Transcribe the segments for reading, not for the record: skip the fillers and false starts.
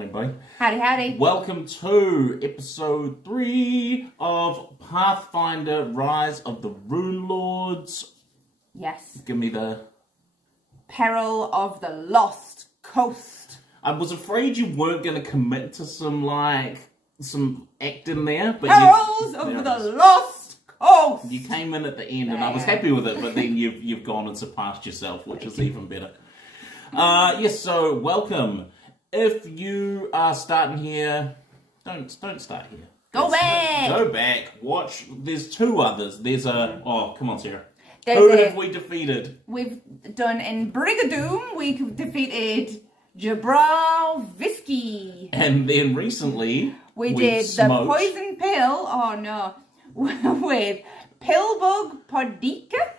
everybody. Howdy, howdy. Welcome to episode 3 of Pathfinder Rise of the Runelords. Yes. Give me the... Peril of the Lost Coast. I was afraid you weren't going to commit to some acting there. But Perils of the Lost Coast. You came in at the end and I was happy with it, but then you've gone and surpassed yourself, which is even better. Yes, so welcome. If you are starting here, don't start here. Go back. Go back. Watch. There's two others. There's a... Oh, come on, Sarah. There's Who have we defeated? We've done in Brigadoon, we defeated Jabralvisky. And then recently... We did the poison pill, oh no, with Pillbug Podica.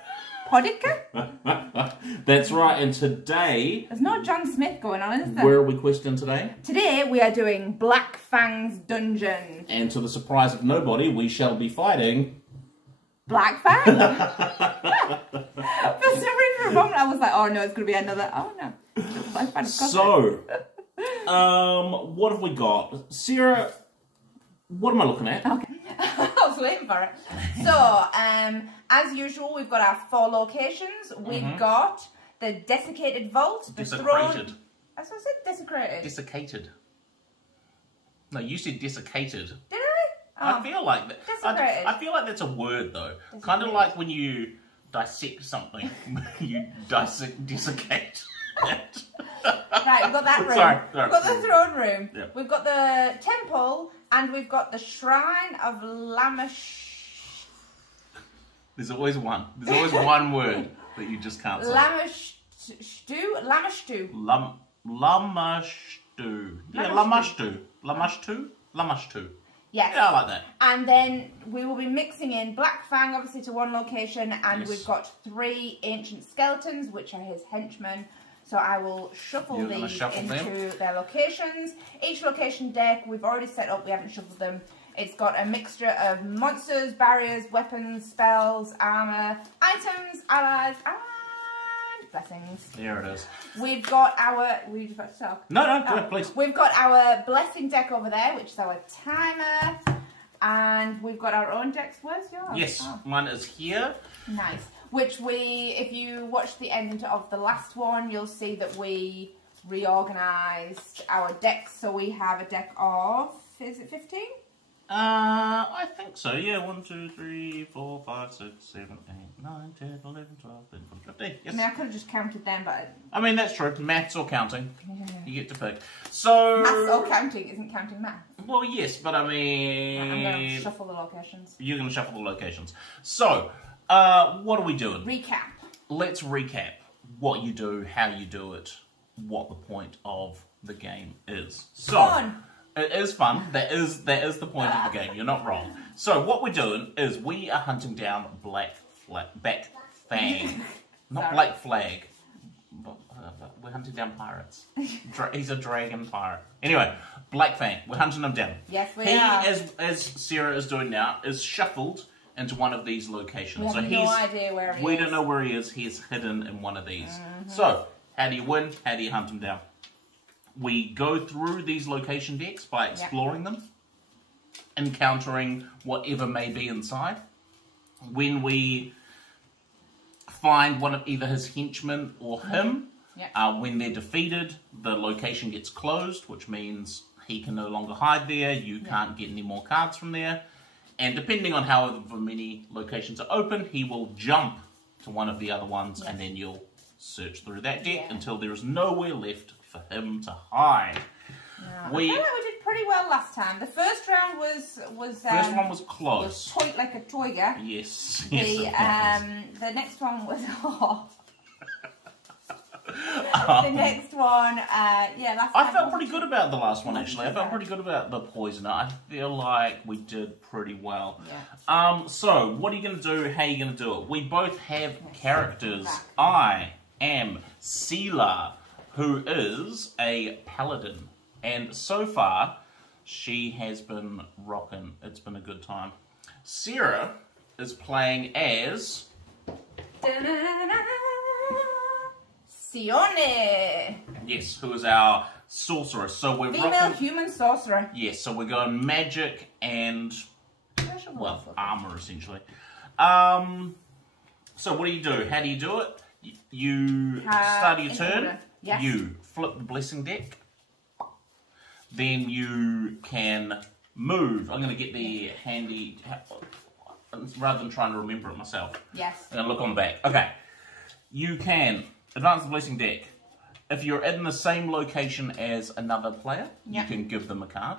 That's right, and today... There's no John Smith going on, is there? Where are we questioning today? Today we are doing Black Fangs Dungeon. And to the surprise of nobody, we shall be fighting... Black Fang? For some reason, for a moment, I was like, oh no, it's going to be another... Oh no. So, what have we got? Sarah, what am I looking at? Okay. I was waiting for it. So, as usual, we've got our 4 locations. We've got the Desiccated Vault. Desecrated. That's what I said, desecrated. Desiccated. No, you said desiccated. Did I? Oh. I feel like that. Desecrated. I feel like that's a word though. Kind of like when you dissect something, you desiccate. Right, we've got that room. Sorry. We've got the throne room. Yep. We've got the temple, and we've got the shrine of Lamash. There's always one. There's always one word that you just can't say. Lamashtu. Lamashtu. Yeah, Lamashtu. Lamashtu. Yes. Yeah, I like that. And then we will be mixing in Black Fang, obviously, to one location, and we've got 3 ancient skeletons, which are his henchmen. So I will shuffle these into their locations. Each location deck we've already set up, we haven't shuffled them. It's got a mixture of monsters, barriers, weapons, spells, armour, items, allies, and blessings. There it is. We've got our... Were you about to talk? No, go ahead, please. We've got our blessing deck over there, which is our timer. And we've got our own decks. Where's yours? Yes, mine is here. Nice. Which if you watch the end of the last one, you'll see that we reorganised our decks. So we have a deck of, is it 15? I think so, yeah. 1, 2, 3, 4, 5, 6, 7, 8, 9, 10, 11, 12, 13, 14, 15. Yes. I mean, I could have just counted them, but... I mean, that's true. Maths or counting. You get to pick. So... Maths or counting isn't counting maths. Well, yes, but I mean... I'm going to shuffle the locations. You're going to shuffle the locations. So, what are we doing? Recap. Let's recap what you do, how you do it, what the point of the game is. So, Fun. It is fun. That is the point of the game. You're not wrong. So what we're doing is we are hunting down Black Fang, not Black Flag. But, we're hunting down pirates. He's a dragon pirate. Anyway, Black Fang. We're hunting him down. Yes, we are. As Sarah is doing now, is shuffled into one of these locations. We have no idea where he is. We don't know where he is. He's hidden in one of these. So how do you win? How do you hunt him down? We go through these location decks by exploring them, encountering whatever may be inside. When we find one of either his henchmen or him, when they're defeated, the location gets closed, which means he can no longer hide there, you can't get any more cards from there, and depending on however many locations are open, he will jump to one of the other ones, and then you'll search through that deck until there is nowhere left for him to hide. I feel like we did pretty well last time. The first round was first one was close. Was like a toiger. Yes. The next one was the next one, last time I felt pretty good about the last one actually. I felt pretty good about the poisoner. I feel like we did pretty well. Yeah. So what are you gonna do? How are you gonna do it? We both have characters. I am Sela, who is a paladin, and so far she has been rocking. It's been a good time. Sarah is playing as Sione. Yes, who is our Sorcerer. So we're female human sorcerer. Yes, so we're going magic and, well, armor, essentially. So what do? How do you do it? You start your turn. Yes. You flip the blessing deck. Then you can move. I'm going to get the handy, rather than trying to remember it myself. Yes. I'm going to look on the back. Okay. You can advance the blessing deck. If you're in the same location as another player, you can give them a card.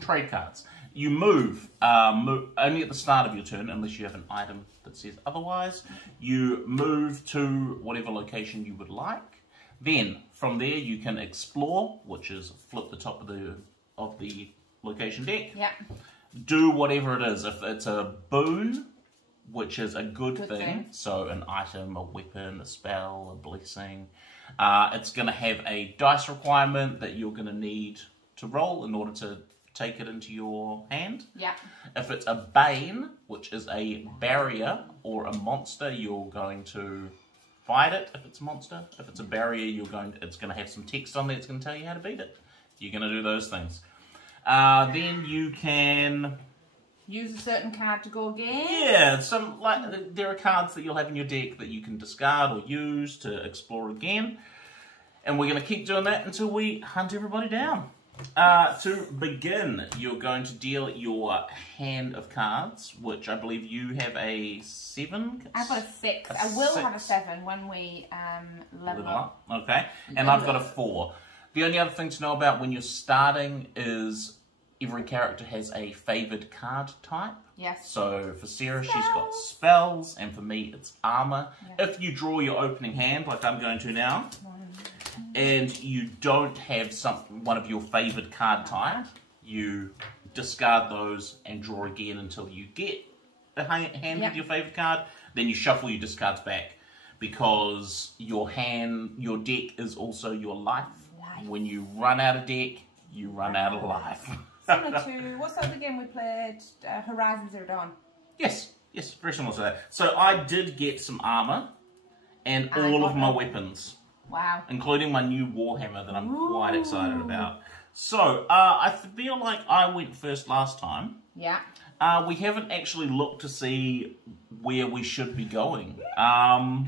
Trade cards. You move only at the start of your turn, unless you have an item that says otherwise. You move to whatever location you would like. Then, from there, you can explore, which is flip the top of the location deck. Yep. Do whatever it is. If it's a boon, which is a good thing, so an item, a weapon, a spell, a blessing, it's going to have a dice requirement that you're going to need to roll in order to take it into your hand. Yeah. If it's a bane, which is a barrier or a monster, you're going to fight it. If it's a monster, if it's a barrier, it's going to have some text on there. It's going to tell you how to beat it. You're going to do those things. Then you can use a certain card to go again. Yeah, there are cards that you'll have in your deck that you can discard or use to explore again. And we're going to keep doing that until we hunt everybody down. To begin, you're going to deal your hand of cards, which I believe you have a 7. I've got a 6. I will have a 7 when we level up. Okay, and I've got a 4. The only other thing to know about when you're starting is every character has a favoured card type. Yes. So for Sarah, she's got spells, and for me, it's armour. Yes. If you draw your opening hand, like I'm going to now, and you don't have one of your favoured card type, you discard those and draw again until you get a hand with your favoured card. Then you shuffle your discards back, because your deck is also your life. When you run out of deck, you run out of life. Similar to, what's the other game we played? Horizon Zero Dawn. Yes, very similar to that. So I did get some armour and all of my weapons. Wow. Including my new Warhammer that I'm quite excited about. So, I feel like I went first last time. Yeah. We haven't actually looked to see where we should be going. Alright.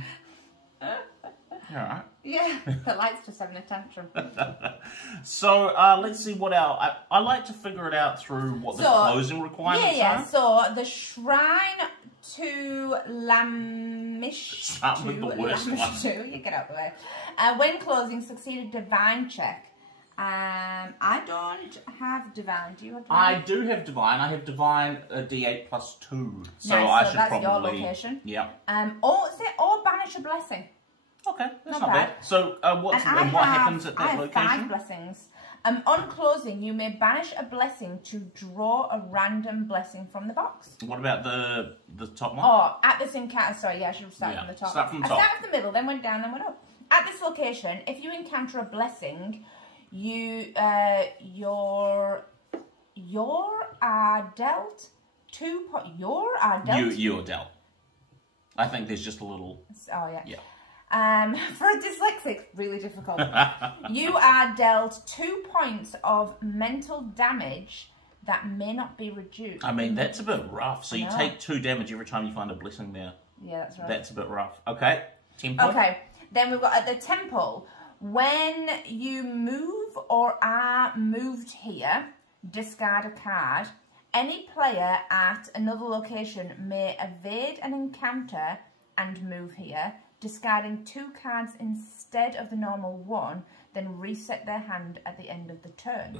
Yeah, the light's just having a tantrum. So, let's see what I like to figure it out through what the closing requirements are. So, the Shrine to Lamish. Start with the worst one. You get out the way. When closing, succeed a divine check. I don't have divine. Do you have divine? I do have divine. I have divine D8 plus 2. So nice, I should that's probably. Your location. Yeah. Or banish a blessing. Okay, that's not bad. So what happens at that location? I have 5 blessings. On closing, you may banish a blessing to draw a random blessing from the box. What about the top one? Oh, at this encounter, sorry, I should have started from the top. Start from the top. I started from the middle, then went down, then went up. At this location, if you encounter a blessing, you're dealt 2 points. You're dealt. I think there's just a little. Oh yeah. Yeah. For a dyslexic, really difficult. You are dealt 2 points of mental damage that may not be reduced. I mean, that's a bit rough. So you take 2 damage every time you find a blessing there. Yeah, that's right. That's a bit rough. Okay. Temple. Okay. Then we've got at the temple. When you move or are moved here, discard a card. Any player at another location may evade an encounter and move here, discarding 2 cards instead of the normal 1, then reset their hand at the end of the turn.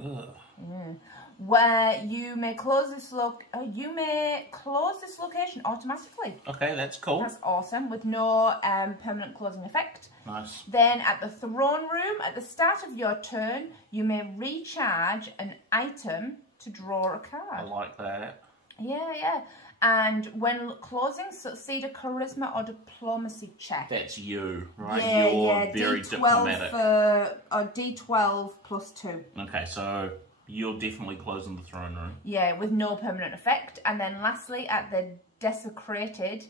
Where you may close this location automatically. Okay, that's cool. That's awesome, with no permanent closing effect. Nice. Then at the throne room, at the start of your turn, you may recharge an item to draw a card. I like that. Yeah. And when closing, succeed a charisma or diplomacy check. That's you, right? You're very diplomatic. Or D12 plus 2. Okay, so you're definitely closing the throne room. Yeah, with no permanent effect. And then lastly, at the desecrated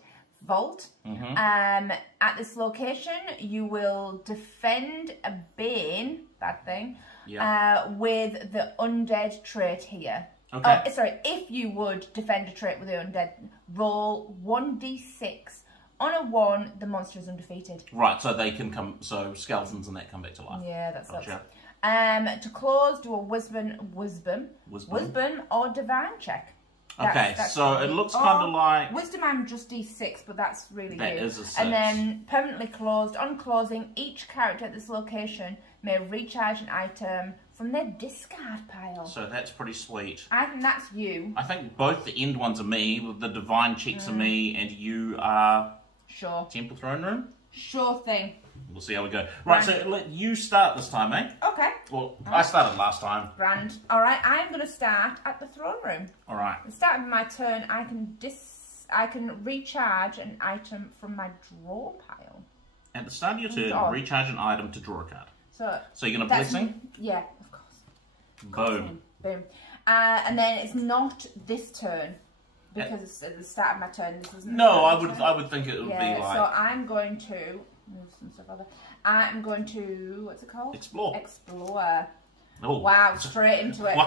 vault, at this location, you will defend a bane bad thing. Yeah. With the undead trait here. Okay. Oh, sorry, if you would defend a trait with the undead, roll 1d6. On a 1, the monster is undefeated. Right, so they can come, so skeletons and that come back to life. Yeah, that's gotcha. To close, do a wisdom or divine check. That's so it looks kind of like... Wisdom, I'm just d6, but that's really That good. is a 6. And then permanently closed. On closing, each character at this location may recharge an item from their discard pile. So that's pretty sweet. I think that's you. I think both the end ones are me, the divine checks are me, and you are... Sure. Temple Throne Room? Sure thing. We'll see how we go. Right, so let you start this time, eh? Okay. Well, I started last time. Grand. Alright, I'm going to start at the throne room. Alright. At the start of my turn, I can recharge an item from my draw pile. At the start of your turn, recharge an item to draw a card. So you're going to blessing? Yeah, of course. Boom. Boom. And then it's not this turn. Because it's at the start of my turn. This isn't. No, I would think it would be like. So I'm going to move some stuff over. I'm going to, what's it called? Explore. Explore. Oh. Wow, straight into it.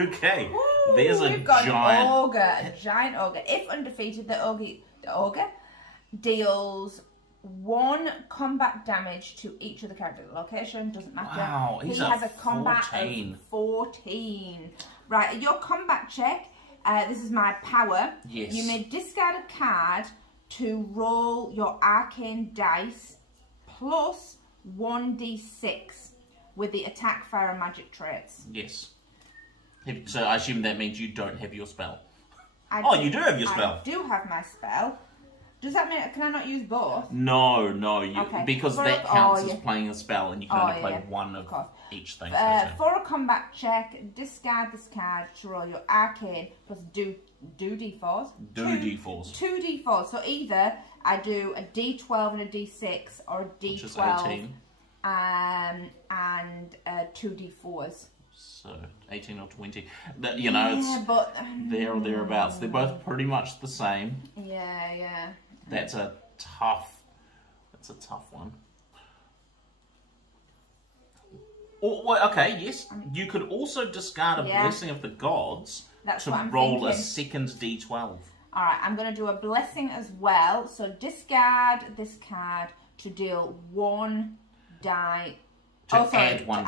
Okay. Ooh, there's a giant a giant ogre. If undefeated, the ogre deals 1 combat damage to each of the characters at the location. Doesn't matter. Wow, he has a combat of 14. Right, at your combat check. This is my power. Yes. You may discard a card to roll your arcane dice plus 1d6 with the attack, fire, and magic traits. Yes. So I assume that means you don't have your spell. You do have your spell. I do have my spell. Does that mean, can I not use both? No, because that counts as playing a spell and you can only play one of each thing. For a combat check, discard this card to roll your arcane plus do d4s. Do d4s. 2 d4s. So either I do a d12 and a d6 or a d12 which is 18. And 2 d4s. So 18 or 20. You know, it's there or thereabouts. They're both pretty much the same. Yeah. That's a tough one. Okay, yes. You could also discard a Blessing of the Gods to roll a second d12. Alright, I'm going to do a Blessing as well. So discard this card to deal 1 die. Add one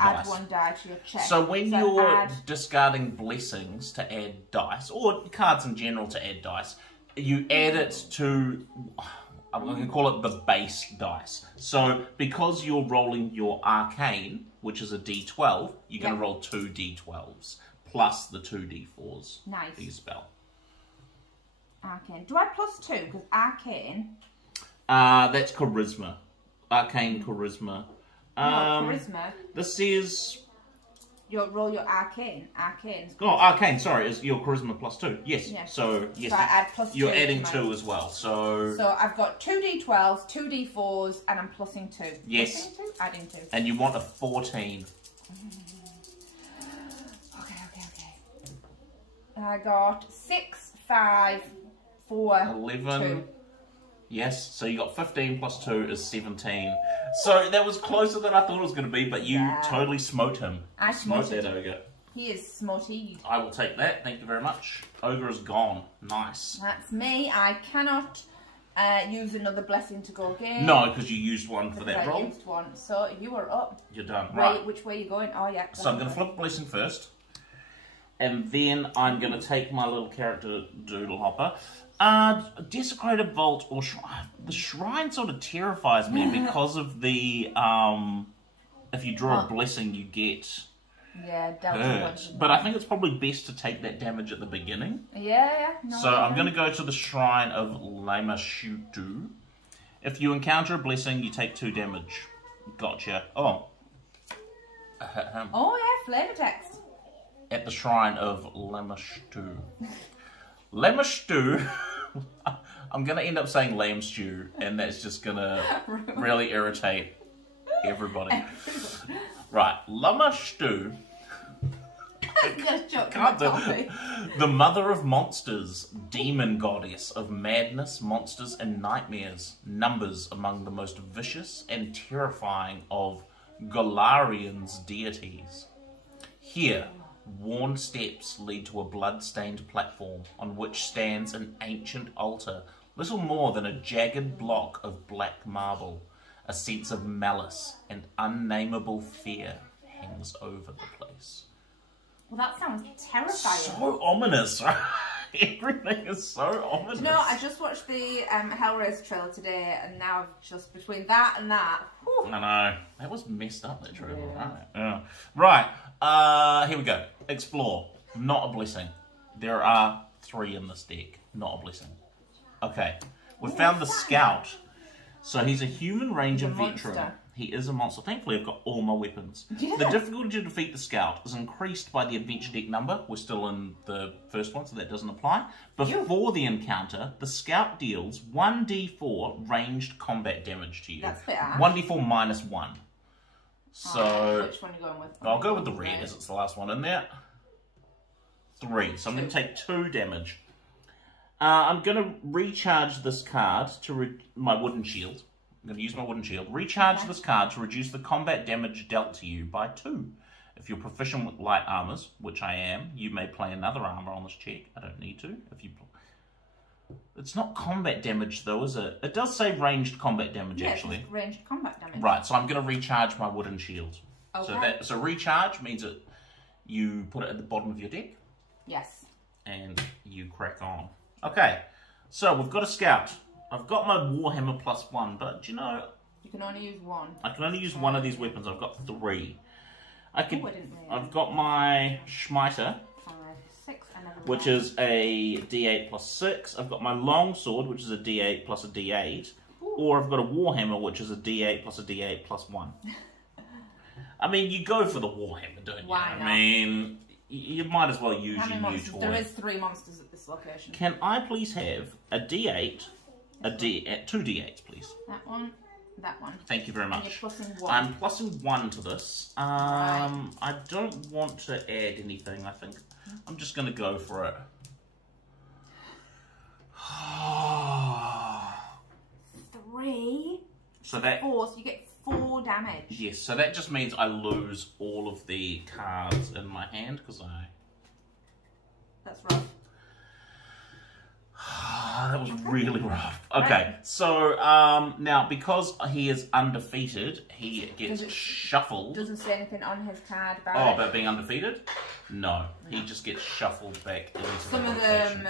die to your check. So when you're discarding blessings to add dice, or cards in general to add dice, you add it to, I'm going to call it the base dice. So because you're rolling your arcane, which is a d12, you're going to roll 2 d12s plus the 2 d4s. Nice. For your spell. Arcane. Do I plus 2? Because arcane... that's charisma. Arcane charisma. Charisma. This is... roll your arcane. Arcane, sorry, is your charisma plus 2. Yes. Yeah. So, yes. So I add plus 2. You're adding 2 as well, so... So I've got 2 d12s, 2 d4s, and I'm plussing 2. Yes. Plussing 2? Adding 2. And you want a 14. Okay. I got 6, 5, 4, 11. 2. Yes, so you got 15 plus 2 is 17. So that was closer than I thought it was going to be, but you totally smote him. I smote that ogre. He is smoted. I will take that. Thank you very much. Ogre is gone. Nice. That's me. I cannot use another blessing to go again. No, because you used one for that roll. I used one. So you are up. You're done. Right. Which way are you going? Oh, yeah. So I'm going to flip blessing first. And then I'm going to take my little character Doodle Hopper. Desecrated Vault or Shrine. The Shrine sort of terrifies me because of the, if you draw a blessing, you get hurt. But I think it's probably best to take that damage at the beginning. Yeah. So I'm going to go to the Shrine of Lamashutu. If you encounter a blessing, you take 2 damage. Gotcha. Oh. Flavor text. At the Shrine of Lamashtu. Lamashtu, I'm going to end up saying lamb stew, and that's just going to really irritate everybody. Right, Lamashtu. The mother of monsters, demon goddess of madness, monsters, and nightmares, numbers among the most vicious and terrifying of Golarian's deities. Here, worn steps lead to a blood-stained platform on which stands an ancient altar, little more than a jagged block of black marble. A sense of malice and unnameable fear hangs over the place. Well, that sounds terrifying. So ominous, right? Everything is so ominous. You know, I just watched the Hellraiser trailer today, and now I've just between that and that. Whew. I know. That was messed up, that trailer. Yeah. Right, here we go. Explore. Not a blessing. There are 3 in this deck. Not a blessing. Okay. We found the Scout. So he's a human ranger veteran. He is a monster. Thankfully, I've got all my weapons. Yeah. The difficulty to defeat the Scout is increased by the adventure deck number. We're still in the first one, so that doesn't apply. Before the encounter, the Scout deals 1d4 ranged combat damage to you. That's better. 1d4 minus 1. So, which one are you going with? I'll go with the red, as it's the last one in there. 3. So I'm going to take 2 damage. I'm going to recharge this card to my wooden shield. I'm going to use my wooden shield. Recharge this card to reduce the combat damage dealt to you by 2. If you're proficient with light armors, which I am, you may play another armor on this check. I don't need to. It's not combat damage, though, is it? It does say ranged combat damage, actually. It's ranged combat damage. Right, so I'm going to recharge my wooden shield. Okay. So recharge means that you put it at the bottom of your deck. Yes. And you crack on. Okay, so we've got a Scout. I've got my Warhammer +1, but you know... You can only use 1. I can only use 1 of these weapons. I've got 3. I didn't really. I've got my Schmeiter, 5, 6, which is a D8 +6. I've got my Longsword, which is a D8 plus a D8. Ooh. Or I've got a Warhammer, which is a D8 plus a D8 +1. I mean, you go for the Warhammer, don't you? Why not? I mean, you might as well use your new toy. There is 3 monsters at this location. Can I please have a D8, 2 D8s, please? That one, that one. Thank you very much. And you're plussing 1. I'm plussing 1 to this. Right. I don't want to add anything, I think. I'm just going to go for it. 3? So that... 4, so you get 4 damage. Yes, so that just means I lose all of the cards in my hand, because I... That's rough. That was really rough. Okay, right. So now because he is undefeated, he gets shuffled. Doesn't say anything on his card about it. About being undefeated? No, he just gets shuffled back into some of them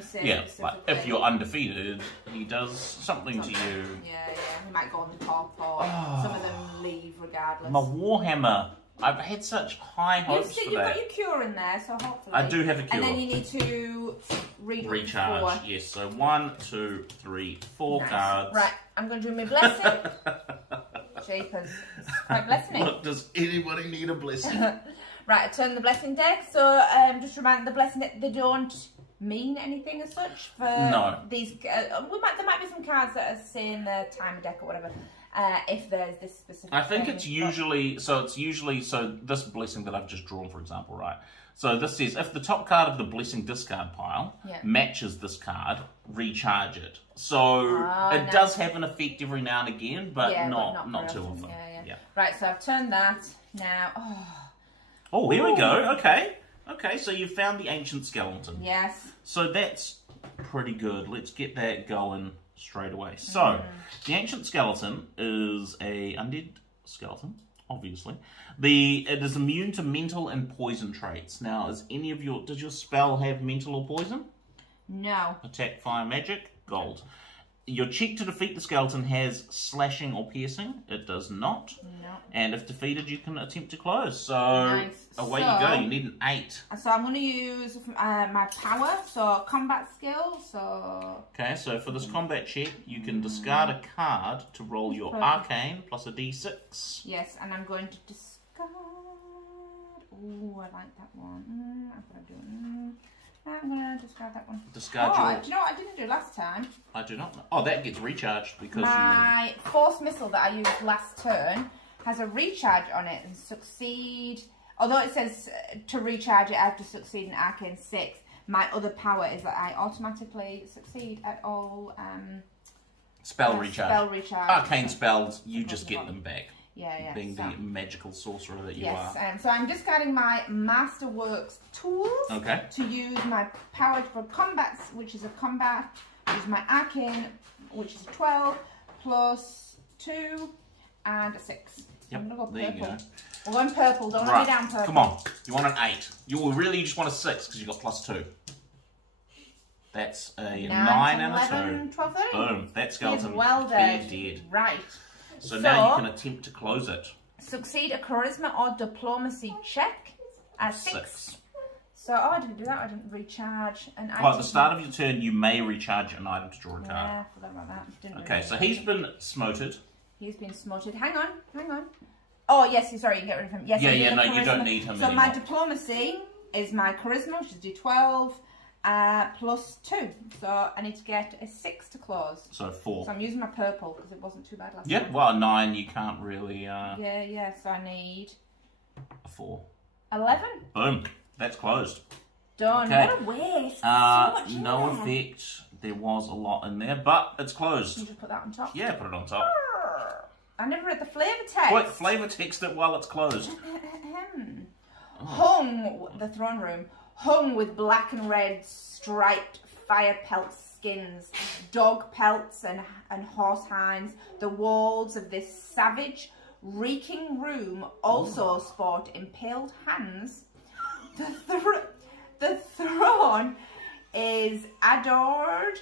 say. Yeah, like if you're undefeated, he does something to you. Yeah, he might go on the top, or some of them leave regardless. My Warhammer. I've had such high hopes for that. You've got your cure in there, so hopefully... I do have a cure. And then you need to recharge. 4. Yes, so 1, 2, 3, 4 cards. Right, I'm going to do my blessing. Jeepers. It's quite blessing. Look, does anybody need a blessing? Right, I turn the blessing deck. So just remind the blessing deck, they don't mean anything as such for these... there might be some cards that are saying the timer deck or whatever. If there's this specific I think it's usually, so this blessing that I've just drawn, for example, right? So this says, if the top card of the blessing discard pile matches this card, recharge it. So it does have an effect every now and again, but not too often. Yeah. Right, so I've turned that now. Oh, here we go. Okay, so you found the ancient skeleton. Yes. So that's pretty good. Let's get that going straight away. So, the ancient skeleton is a undead skeleton, obviously. It is immune to mental and poison traits. Now, does your spell have mental or poison? No. Attack, fire, magic, gold. Your check to defeat the skeleton has slashing or piercing. It does not. No. And if defeated, you can attempt to close. So, away you go. You need an 8. So I'm going to use my power, so combat skill. Okay, so for this combat check, you can discard a card to roll your arcane plus a d6. Yes, and I'm going to discard... Oh, I like that one. I'm going to do... I'm going to discard that one. Discard do you know what I didn't do last time? I do not know. Oh, that gets recharged because my force missile that I used last turn has a recharge on it and succeed. Although it says to recharge it, I have to succeed in Arcane 6. My other power is that I automatically succeed at all spell recharge. Spell recharge. Arcane spells, you just get them back. being the magical sorcerer that you are. Yes, so I'm discarding my Masterworks tools to use my power for combats, which is a combat, use my arcane, which is a 12, plus 2, and a 6. Yep, I'm going to go there you purple. go. We're going purple, don't let me down purple. Come on, you want an 8. You really just want a 6 because you got plus 2. That's a 9 and 11, a 2. 12, 13. Boom, that skeleton well dead. Right. So now you can attempt to close it. Succeed a charisma or diplomacy check at 6. So, I didn't do that. I didn't recharge an item. Well, at the start of your turn, you may recharge an item to draw a card. Yeah, I forgot about that. Didn't okay, so he's been smoted. He's been smoted. Hang on. Oh, yes, sorry, you can get rid of him. Yes, no, you don't need him anymore. So my diplomacy is my charisma, which is D12, plus 2. So I need to get a 6 to close. So 4. So I'm using my purple because it wasn't too bad last time. Yeah, well, a 9, you can't really... Yeah, so I need... a 4. 11. Boom. That's closed. Done. Okay. What a waste. So much in no there. effect. There was a lot in there, but it's closed. You just put that on top? Yeah, put it on top. I never read the flavour text. Quick, flavour text it while it's closed. Hung, the throne room, hung with black and red striped fire pelt skins, dog pelts and horse hinds. The walls of this savage, reeking room also sport impaled hands. The throne is adored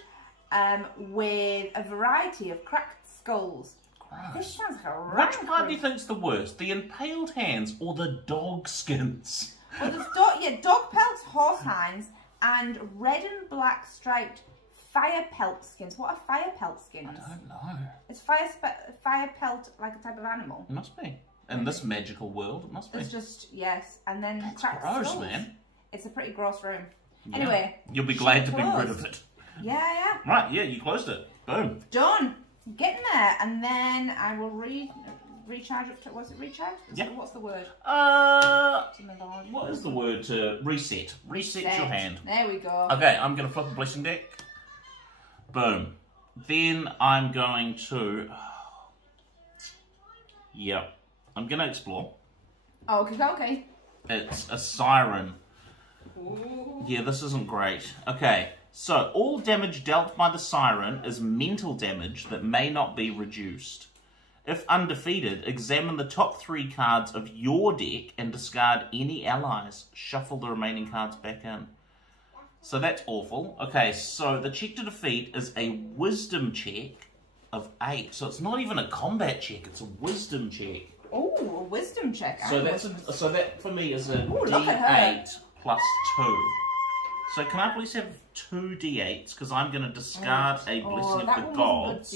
with a variety of cracked skulls. Gross. This sounds like a Which part do you think's the worst? The impaled hands or the dog skins? Well, there's dog pelts, horse hinds, and red and black striped fire pelt skins. What are fire pelt skins? I don't know. Is fire pelt like a type of animal? It must be. In this magical world, it must be. It's just, yes. And then That's cracked gross, skulls. man. It's a pretty gross room. Yeah. Anyway. You'll be glad to be rid of it. Yeah. Right, yeah, you closed it. Boom. Done. Getting there. And then I will recharge up to, was it recharge? Yeah. What's the word? What is the word to reset? Reset your hand. There we go. Okay, I'm going to flip a blessing deck. Boom. Then I'm going to... Yep. I'm going to explore. Oh, okay. It's a siren. Ooh. Yeah, this isn't great. Okay, so all damage dealt by the siren is mental damage that may not be reduced. If undefeated, examine the top 3 cards of your deck and discard any allies. Shuffle the remaining cards back in. So that's awful. Okay, so the check to defeat is a wisdom check of 8. So it's not even a combat check, it's a wisdom check. Oh, a wisdom check. So that for me is a look at D8 plus 2. So can I please have 2 D8s? Because I'm going to discard a Blessing of the Gods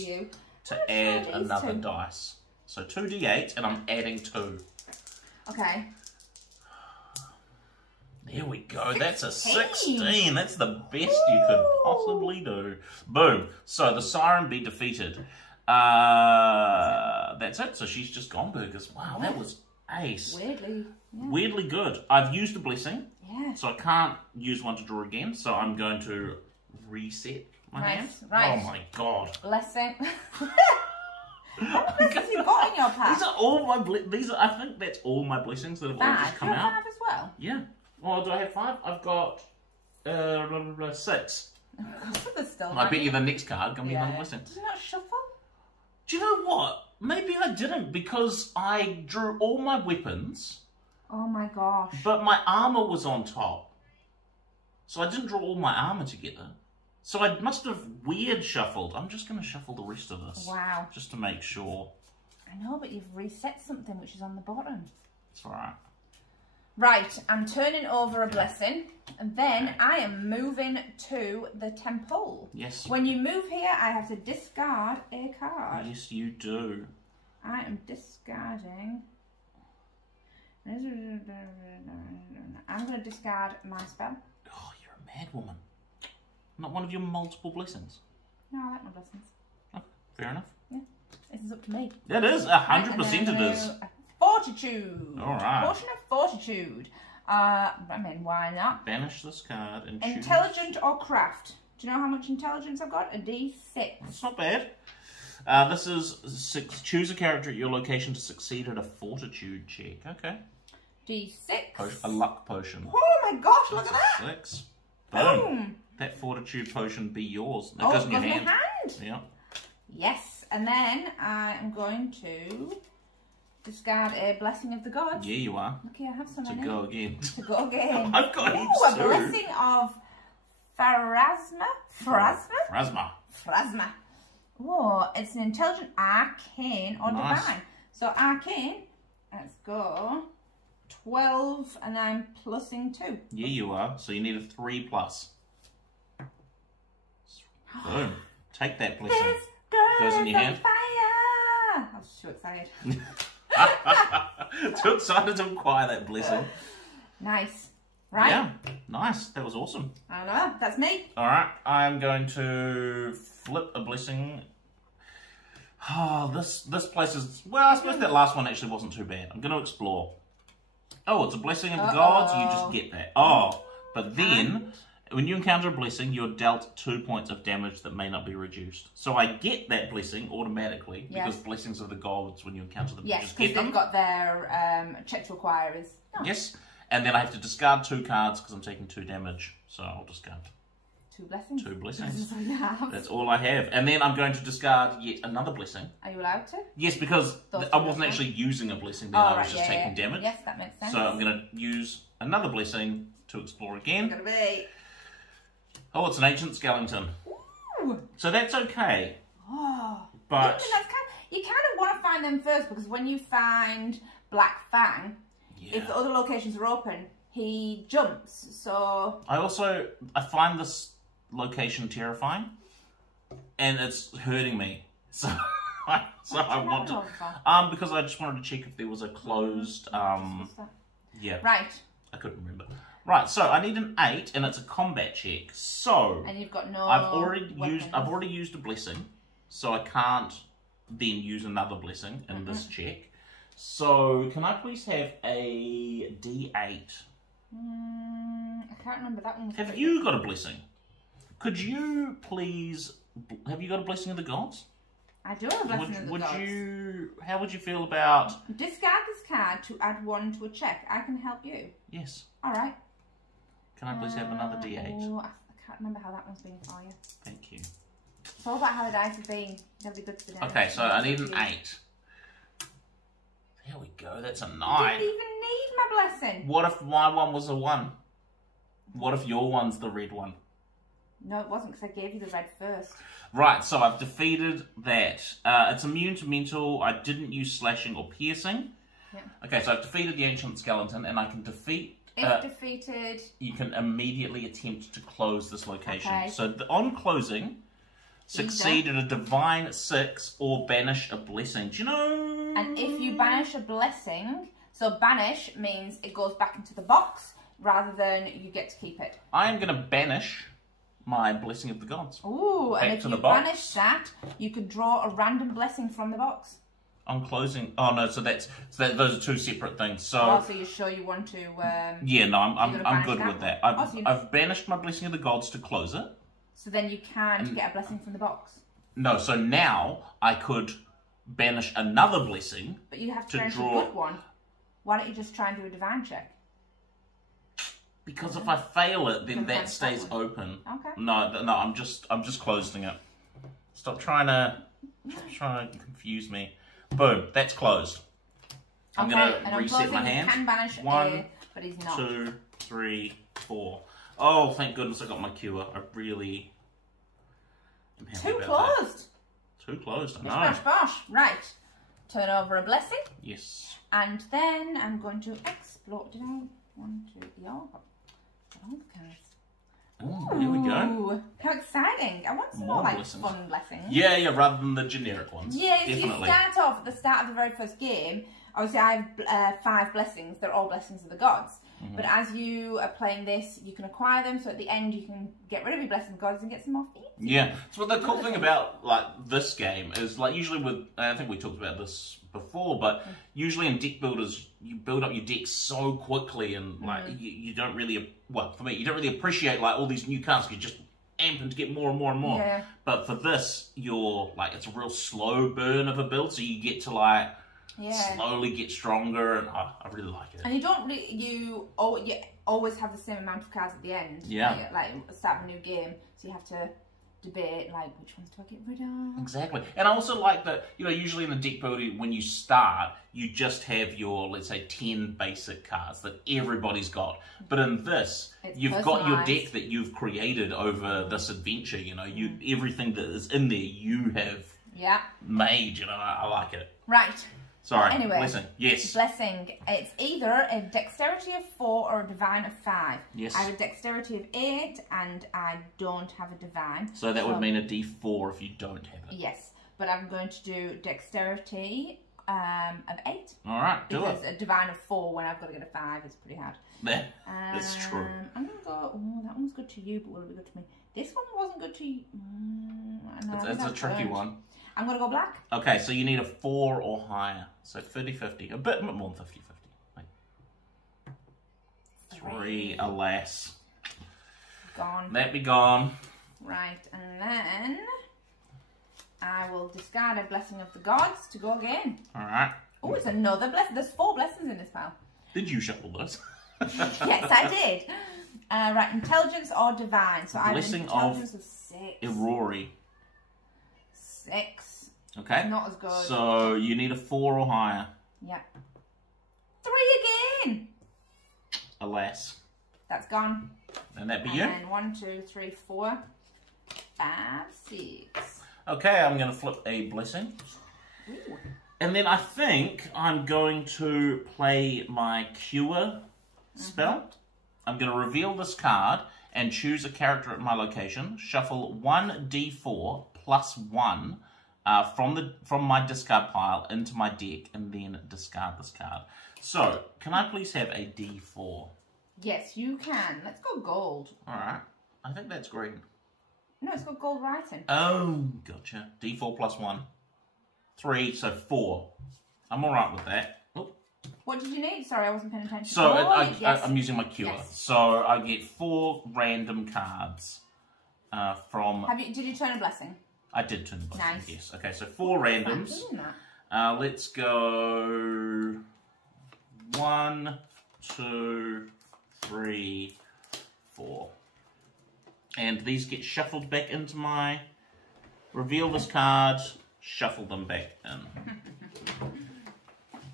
to add another dice. So 2 D8s and I'm adding 2. Okay. There we go. That's a 16. That's the best you could possibly do. Boom. So the siren be defeated. That's it. So she's just gone burgers. Wow, that was ace. Weirdly. Yeah. Weirdly good. I've used a blessing. Yeah. So I can't use one to draw again. So I'm going to reset my hand. Right. Oh my god. Blessing. What blessings you got in your pack? These are all my I think that's all my blessings that have all just come out. 5 as well? Yeah. Oh, do I have 5? I've got 6. Still I bet you the next card can be another blessing. Did you not shuffle? Do you know what? Maybe I didn't because I drew all my weapons. Oh my gosh. But my armour was on top. So I didn't draw all my armour together. So I must have weird shuffled. I'm just going to shuffle the rest of this. Wow. Just to make sure. I know, but you've reset something which is on the bottom. It's alright. Right, I'm turning over a blessing, and then I am moving to the temple. Yes. When you move here, I have to discard a card. Yes, you do. I am discarding... I'm going to discard my spell. Oh, you're a mad woman. Not one of your multiple blessings. No, I like my blessings. Oh, fair enough. Yeah, this is up to me. It is, 100% it is. Fortitude. Alright. Potion of Fortitude. I mean, why not? Banish this card and choose. Intelligent or craft. Do you know how much intelligence I've got? A D6. That's not bad. This is choose a character at your location to succeed at a fortitude check. Okay. D6. A luck potion. Oh my gosh, look at that. 6. Boom. That fortitude potion be yours. It goes in your hand. Yeah. Yes, and then I am going to discard a blessing of the gods. Yeah, you are. Okay, I have some to go again. To go again. I've got a blessing of Phrasma. Oh, it's an intelligent arcane or divine. So arcane, let's go 12 and I'm plussing 2. Yeah, you are. So you need a 3+. Boom. Take that blessing. This girl goes in your hand. Fire! I was too excited. Too excited to acquire that blessing. Nice. Right? Yeah, nice. That was awesome. I don't know. That's me. Alright, I'm going to flip a blessing. Oh, this place is... Well, I suppose that last one actually wasn't too bad. I'm going to explore. Oh, it's a blessing of the gods. You just get that. Oh, but then... When you encounter a blessing, you're dealt 2 points of damage that may not be reduced. So I get that blessing automatically because blessings of the gods, when you encounter them, you just get them. They've got their check to acquire is... Oh. Yes, and then I have to discard 2 cards because I'm taking 2 damage. So I'll discard 2 blessings. 2 blessings. That's all you have. That's all I have. And then I'm going to discard yet another blessing. Are you allowed to? Yes, because I wasn't actually using a blessing then. I was just taking damage. Yes, that makes sense. So I'm going to use another blessing to explore again. It's going to be... Oh, it's an ancient skeleton. Ooh. So that's okay. Oh, but you kind of want to find them first because when you find Black Fang, if the other locations are open, he jumps. So I find this location terrifying, and it's hurting me. So I want to because I just wanted to check if there was a closed Right. I couldn't remember. Right, so I need an 8, and it's a combat check. So and you've got no. I've already used a blessing, so I can't then use another blessing in this check. So can I please have a D8? I can't remember that one. Have you got a blessing? Could you please? Have you got a blessing of the gods? I do have a blessing of the gods. How would you feel about? Discard this card to add 1 to a check. I can help you. Yes. All right. Can I please have another D8? Oh, I can't remember how that one's been for you. Thank you. It's all about how the dice have been. They'll be good for the dice. Okay, so I need an 8. There we go. That's a 9. I didn't even need my blessing. What if my one was a 1? What if your one's the red one? No, it wasn't because I gave you the red first. Right, so I've defeated that. It's immune to mental. I didn't use slashing or piercing. Yeah. Okay, so I've defeated the ancient skeleton, and I can defeat... If defeated... You can immediately attempt to close this location. Okay. So on closing, succeed at a divine 6 or banish a blessing. Do you know... And if you banish a blessing... So banish means it goes back into the box rather than you get to keep it. I am going to banish my blessing of the gods. Ooh, and if you banish that, you could draw a random blessing from the box. On closing, oh no, so those are 2 separate things. So, so you're sure you want to? Yeah, no, I'm good with that. I've banished my blessing of the gods to close it. So then you can't get a blessing from the box. No, so now I could banish another blessing. But you have to banish a good one. Why don't you just try and do a divine check? Because if I fail it, then that stays open. Okay. No, I'm just closing it. Stop trying to confuse me. Boom, that's closed. I'm gonna reset my hand. You can banish 1, but he's not. 2, 3, 4. Oh, thank goodness I got my cure. I really am happy about that. Too closed, I know. Bosh, bosh. Right. Turn over a blessing. Yes. And then I'm going to explore. Did I? 1, 2, all the cards. Ooh, here we go. How exciting. I want some more blessings. Fun blessings. Yeah, rather than the generic ones. Yeah, so you start off at the start of the very first game. Obviously, I have 5 blessings. They're all blessings of the gods. But as you are playing this, you can acquire them. So at the end, you can get rid of your blessing of gods and get some more feet. Yeah. So the cool thing about this game is usually with, I think we talked about this before, but usually in deck builders, you build up your deck so quickly and you don't really, for me, you don't really appreciate all these new cards. You just amping to get more and more and more. Yeah. But for this, you're like, it's a real slow burn of a build, so you get to like slowly get stronger, and I really like it. And you don't really, you always have the same amount of cards at the end. Yeah. Like start a new game, so you have to debate like which ones do I get rid of. Exactly. And I also like that, you know, usually in the deck building when you start, you just have your, let's say, 10 basic cards that everybody's got. But in this, you've got your deck that you've created over this adventure, you know, everything that is in there you have made, you know. I like it. Right. Sorry. Anyway, blessing. Yes. Blessing. It's either a dexterity of 4 or a divine of 5. Yes. I have a dexterity of 8 and I don't have a divine. So that would mean a D4 if you don't have it. Yes, but I'm going to do dexterity of 8. All right, do it. Because a divine of 4 when I've got to get a 5 is pretty hard. That's true. I'm going to go, oh, that one's good to you, but will it be good to me? This one wasn't good to you. No, it's a tricky one. I'm going to go black. Okay, so you need a 4 or higher. So 50-50. A bit more than 50-50. Like 3, alas. Gone. That be gone. Right, and then I will discard a Blessing of the Gods to go again. Alright. Oh, it's another blessing. There's 4 blessings in this pile. Did you shuffle this? Yes, I did. Right, intelligence or divine. So I have an intelligence of 6. Aurori. 6. Okay. Not as good. So you need a 4 or higher. Yep. 3 again. Alas. That's gone. And that be you? And 1, 2, 3, 4, 5, 6. Okay, I'm going to flip a blessing. Ooh. And then I think I'm going to play my cure spell. I'm going to reveal this card and choose a character at my location. Shuffle 1d4 plus 1 from my discard pile into my deck, and then discard this card. So, can I please have a d4? Yes, you can. Let's go gold. Alright. I think that's green. No, it's got gold writing. Oh, gotcha. d4 plus 1. 3, so 4. I'm alright with that. Oh. What did you need? Sorry, I wasn't paying attention. So, I'm using my cure. Yes. So, I get 4 random cards from... Did you turn a blessing? I did turn the blessing, nice. Yes. Okay, so 4 randoms. Let's go 1, 2, 3, 4. And these get shuffled back into my... Reveal this card, shuffle them back in.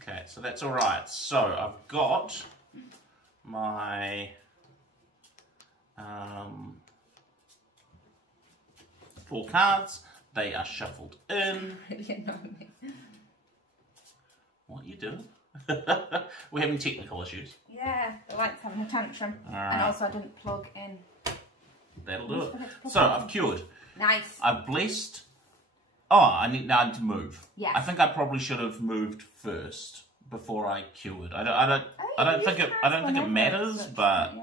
Okay, so that's alright. So, I've got my... 4 cards. They are shuffled in. Really annoying me. What are you doing? We're having technical issues. Yeah, the light's having a tantrum. And also I didn't plug in. That'll do it. So, I've cured. Nice. I've blessed. Oh, I need to move. Yes. I think I probably should have moved first before I cured. I don't think it matters, but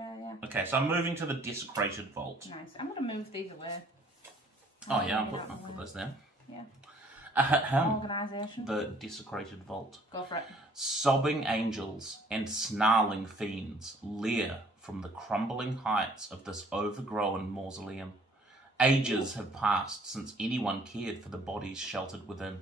okay. So I'm moving to the desecrated vault. Nice. I'm gonna move these away. Oh yeah, I'll put those there. Yeah. Organisation. The desecrated vault. Go for it. Sobbing angels and snarling fiends leer from the crumbling heights of this overgrown mausoleum. Ages have passed since anyone cared for the bodies sheltered within,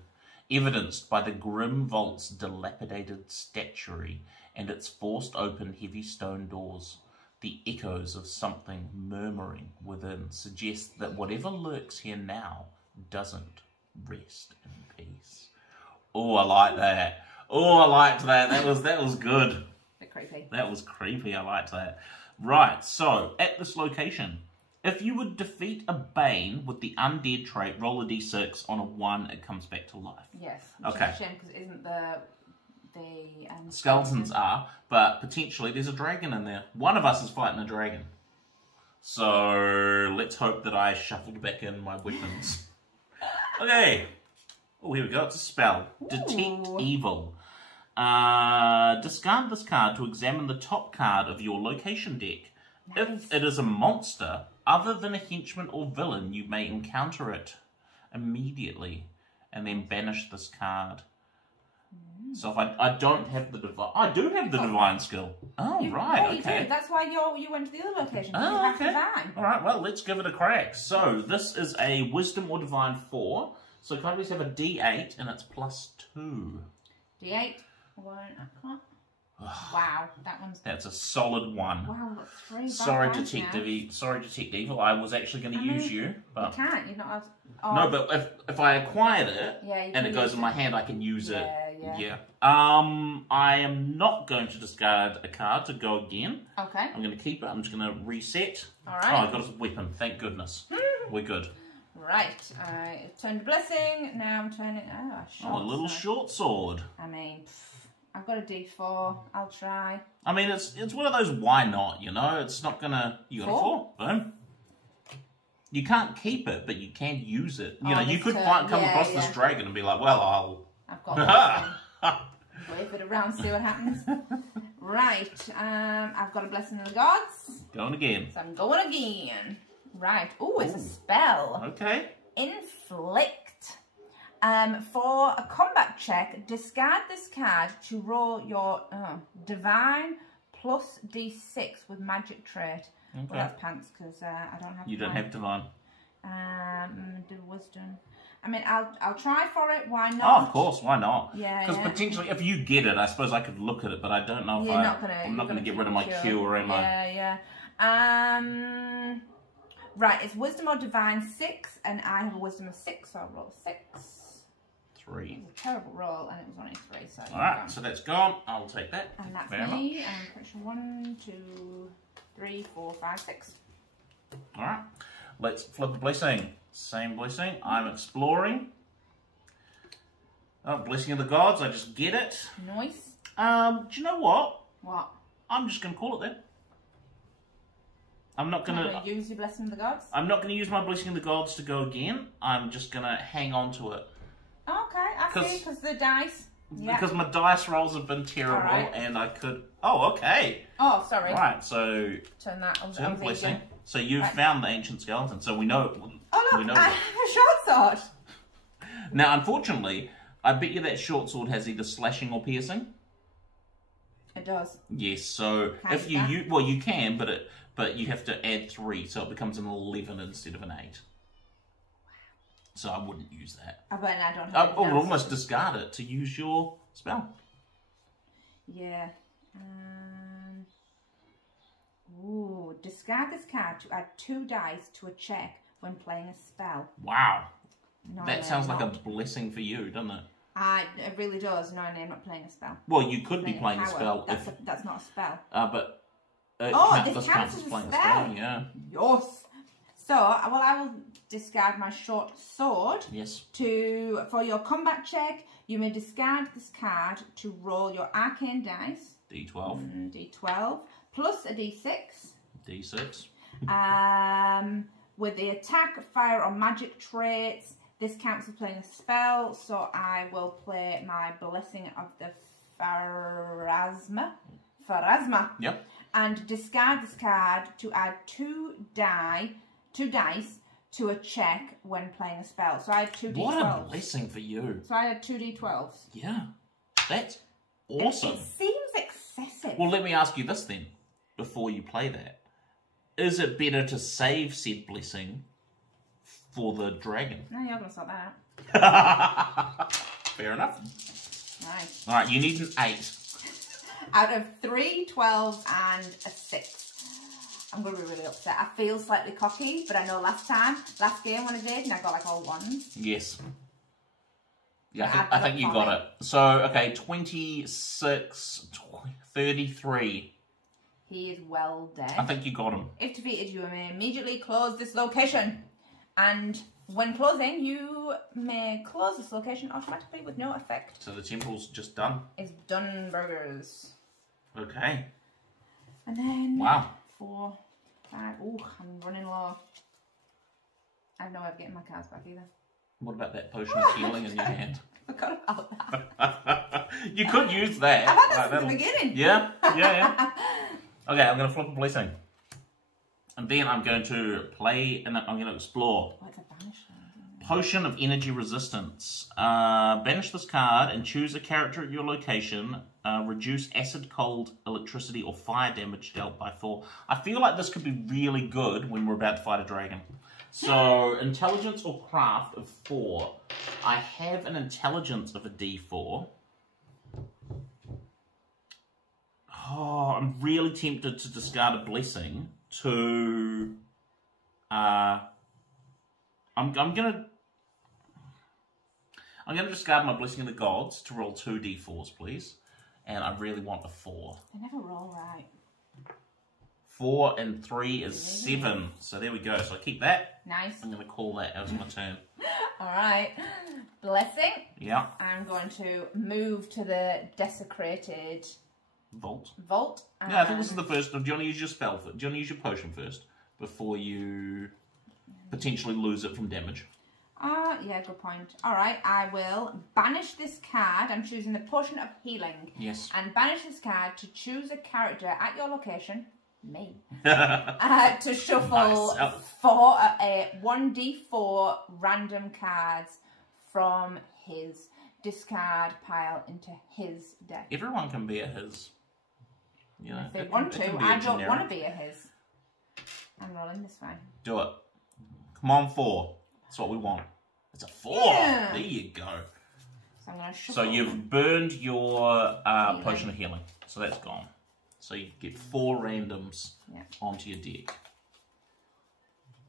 evidenced by the grim vault's dilapidated statuary and its forced open heavy stone doors. The echoes of something murmuring within suggest that whatever lurks here now doesn't rest in peace. Oh, I like that. Oh, I liked that. That was good. A bit creepy. That was creepy. I liked that. Right, so at this location, if you would defeat a Bane with the undead trait, roll a d6. On a 1, it comes back to life. Yes. Okay. It's a shame because it isn't the skeletons are, but potentially there's a dragon in there. One of us is fighting a dragon. So let's hope that I shuffled back in my weapons. Okay. Oh, here we go. It's a spell. Ooh. Detect evil. Discard this card to examine the top card of your location deck. Nice. If it is a monster, other than a henchman or villain, you may encounter it immediately and then banish this card. So if I don't have the divine... I do have the divine skill. Oh, right, okay. okay. You do. That's why you went to the other location. Oh, okay. Divine. All right, well, let's give it a crack. So this is a Wisdom or Divine 4. So Cody's have a D8, and it's +2. D8. 1. I can't. Wow, that one's... That's a solid 1. Wow, that's 3. Sorry, Detective. Sorry, Detective Evil. I was actually going to use you, but you can't. You're not. Oh. No, but if I acquired it and it goes in my hand, I can use it. Yeah. I am not going to discard a card to go again. Okay. I'm going to keep it. I'm just going to reset. All right. Oh, I got a weapon. Thank goodness. We're good. Right. I turned a blessing. Now I'm turning. A little short sword. I mean. I've got a D4. I'll try. I mean, it's one of those why not, you know? It's not gonna... You got a 4. Boom. You can't keep it, but you can use it. You know, you could come across this dragon and be like, well, I've got this wave it around, see what happens. Right. I've got a blessing of the gods. Going again. So I'm going again. Right. Oh, it's a spell. Okay. Inflict. For a combat check, discard this card to roll your divine plus D6 with magic trait. Okay. Well, that's pants because I don't have. You don't have divine. Do wisdom. I mean, I'll try for it. Why not? Oh, of course. Why not? Yeah. Because potentially, if you get it, I suppose I could look at it, but I don't know if I'm not gonna get rid of my cure, am I? Yeah. Right. It's wisdom or divine 6, and I have a wisdom of 6, so I'll roll 6. 3. It was a terrible roll, and it was only 3. So alright, so that's gone. I'll take that. And that's me. And I'm pretty sure 1, 2, 3, 4, 5, 6. Alright, let's flip the blessing. Same blessing. I'm exploring. Oh, blessing of the gods. I just get it. Nice. Do you know what? What? I'm just going to call it then. I'm not going to use your blessing of the gods. I'm not going to use my blessing of the gods to go again. I'm just going to hang on to it. Okay, I see, because the dice. Yeah. Because my dice rolls have been terrible, and I could... Oh, okay. Oh, sorry. Right, so... Turn that on. Turn blessing. So you've found the ancient skeleton, so we know... Oh, look, I have a short sword. Now, unfortunately, I bet you that short sword has either slashing or piercing. It does. Yes, so if you use... Well, you can, but you have to add 3, so it becomes an 11 instead of an 8. So I wouldn't use that. But I don't have or almost discard it to use your spell. Yeah. Ooh, discard this card to add 2 dice to a check when playing a spell. Wow. No, that sounds like a blessing for you, doesn't it? It really does. No, I'm not playing a spell. Well, you could be playing a spell. That's not a spell. But this counts as a spell. Yeah. Yes. So, I will discard my short sword. Yes. For your combat check, you may discard this card to roll your arcane dice. D12. D12 plus a D6. D6. With the attack, fire, or magic traits, this counts as playing a spell. So I will play my blessing of the Pharasma. Yep. And discard this card to add 2 dice to a check when playing a spell. So I had 2 D12s. What a blessing for you. So I had 2 D12s. Yeah. That's awesome. It seems excessive. Well, let me ask you this then, before you play that. Is it better to save said blessing for the dragon? No, you're going to sort that out. Fair enough. Nice. Alright, you need an 8. Out of 3, 12, and a 6. I'm going to be really upset. I feel slightly cocky, but I know last game when I did, and I got like all 1s. Yes. Yeah, I think you got it. So, okay, 26, 33. He is well dead. I think you got him. If defeated, you may immediately close this location. And when closing, you may close this location automatically with no effect. So the temple's just done? It's done, burgers. Okay. And then... Wow. 4, 5... Ooh, I'm running low. I have no way of getting my cards back either. What about that potion of healing in your hand? I forgot about that. You could use that. I've had that since the beginning. Yeah, yeah. Okay, I'm going to flip a blessing. And then I'm going to play and I'm going to explore. Oh, it's a banish. Potion of Energy Resistance. Banish this card and choose a character at your location. Reduce acid, cold, electricity, or fire damage dealt by 4. I feel like this could be really good when we're about to fight a dragon. So, intelligence or craft of 4. I have an intelligence of a D4. Oh, I'm really tempted to discard a blessing to... I'm gonna discard my Blessing of the Gods to roll 2 D4s, please. And I really want a 4. They never roll right. 4 and 3 is 7. So there we go. So I keep that. Nice. I'm going to call that as my turn. Alright. Blessing. Yeah. I'm going to move to the desecrated... Vault. And... Yeah, I think this is the first. Do you want to use your spell? Do you want to use your potion first? Before you potentially lose it from damage. Yeah, good point. Alright, I will banish this card. I'm choosing the Potion of Healing. Yes. And banish this card to choose a character at your location, me, to shuffle Nice. 1d4 random cards from his discard pile into his deck. Everyone can be at his. You know, if they want to, I don't want to be at his. I'm rolling this way. Do it. Come on, 4. That's what we want. It's a 4. Yeah. There you go. So I'm going to shuffle. So you've burned your potion of healing. So that's gone. So you get 4 randoms onto your deck.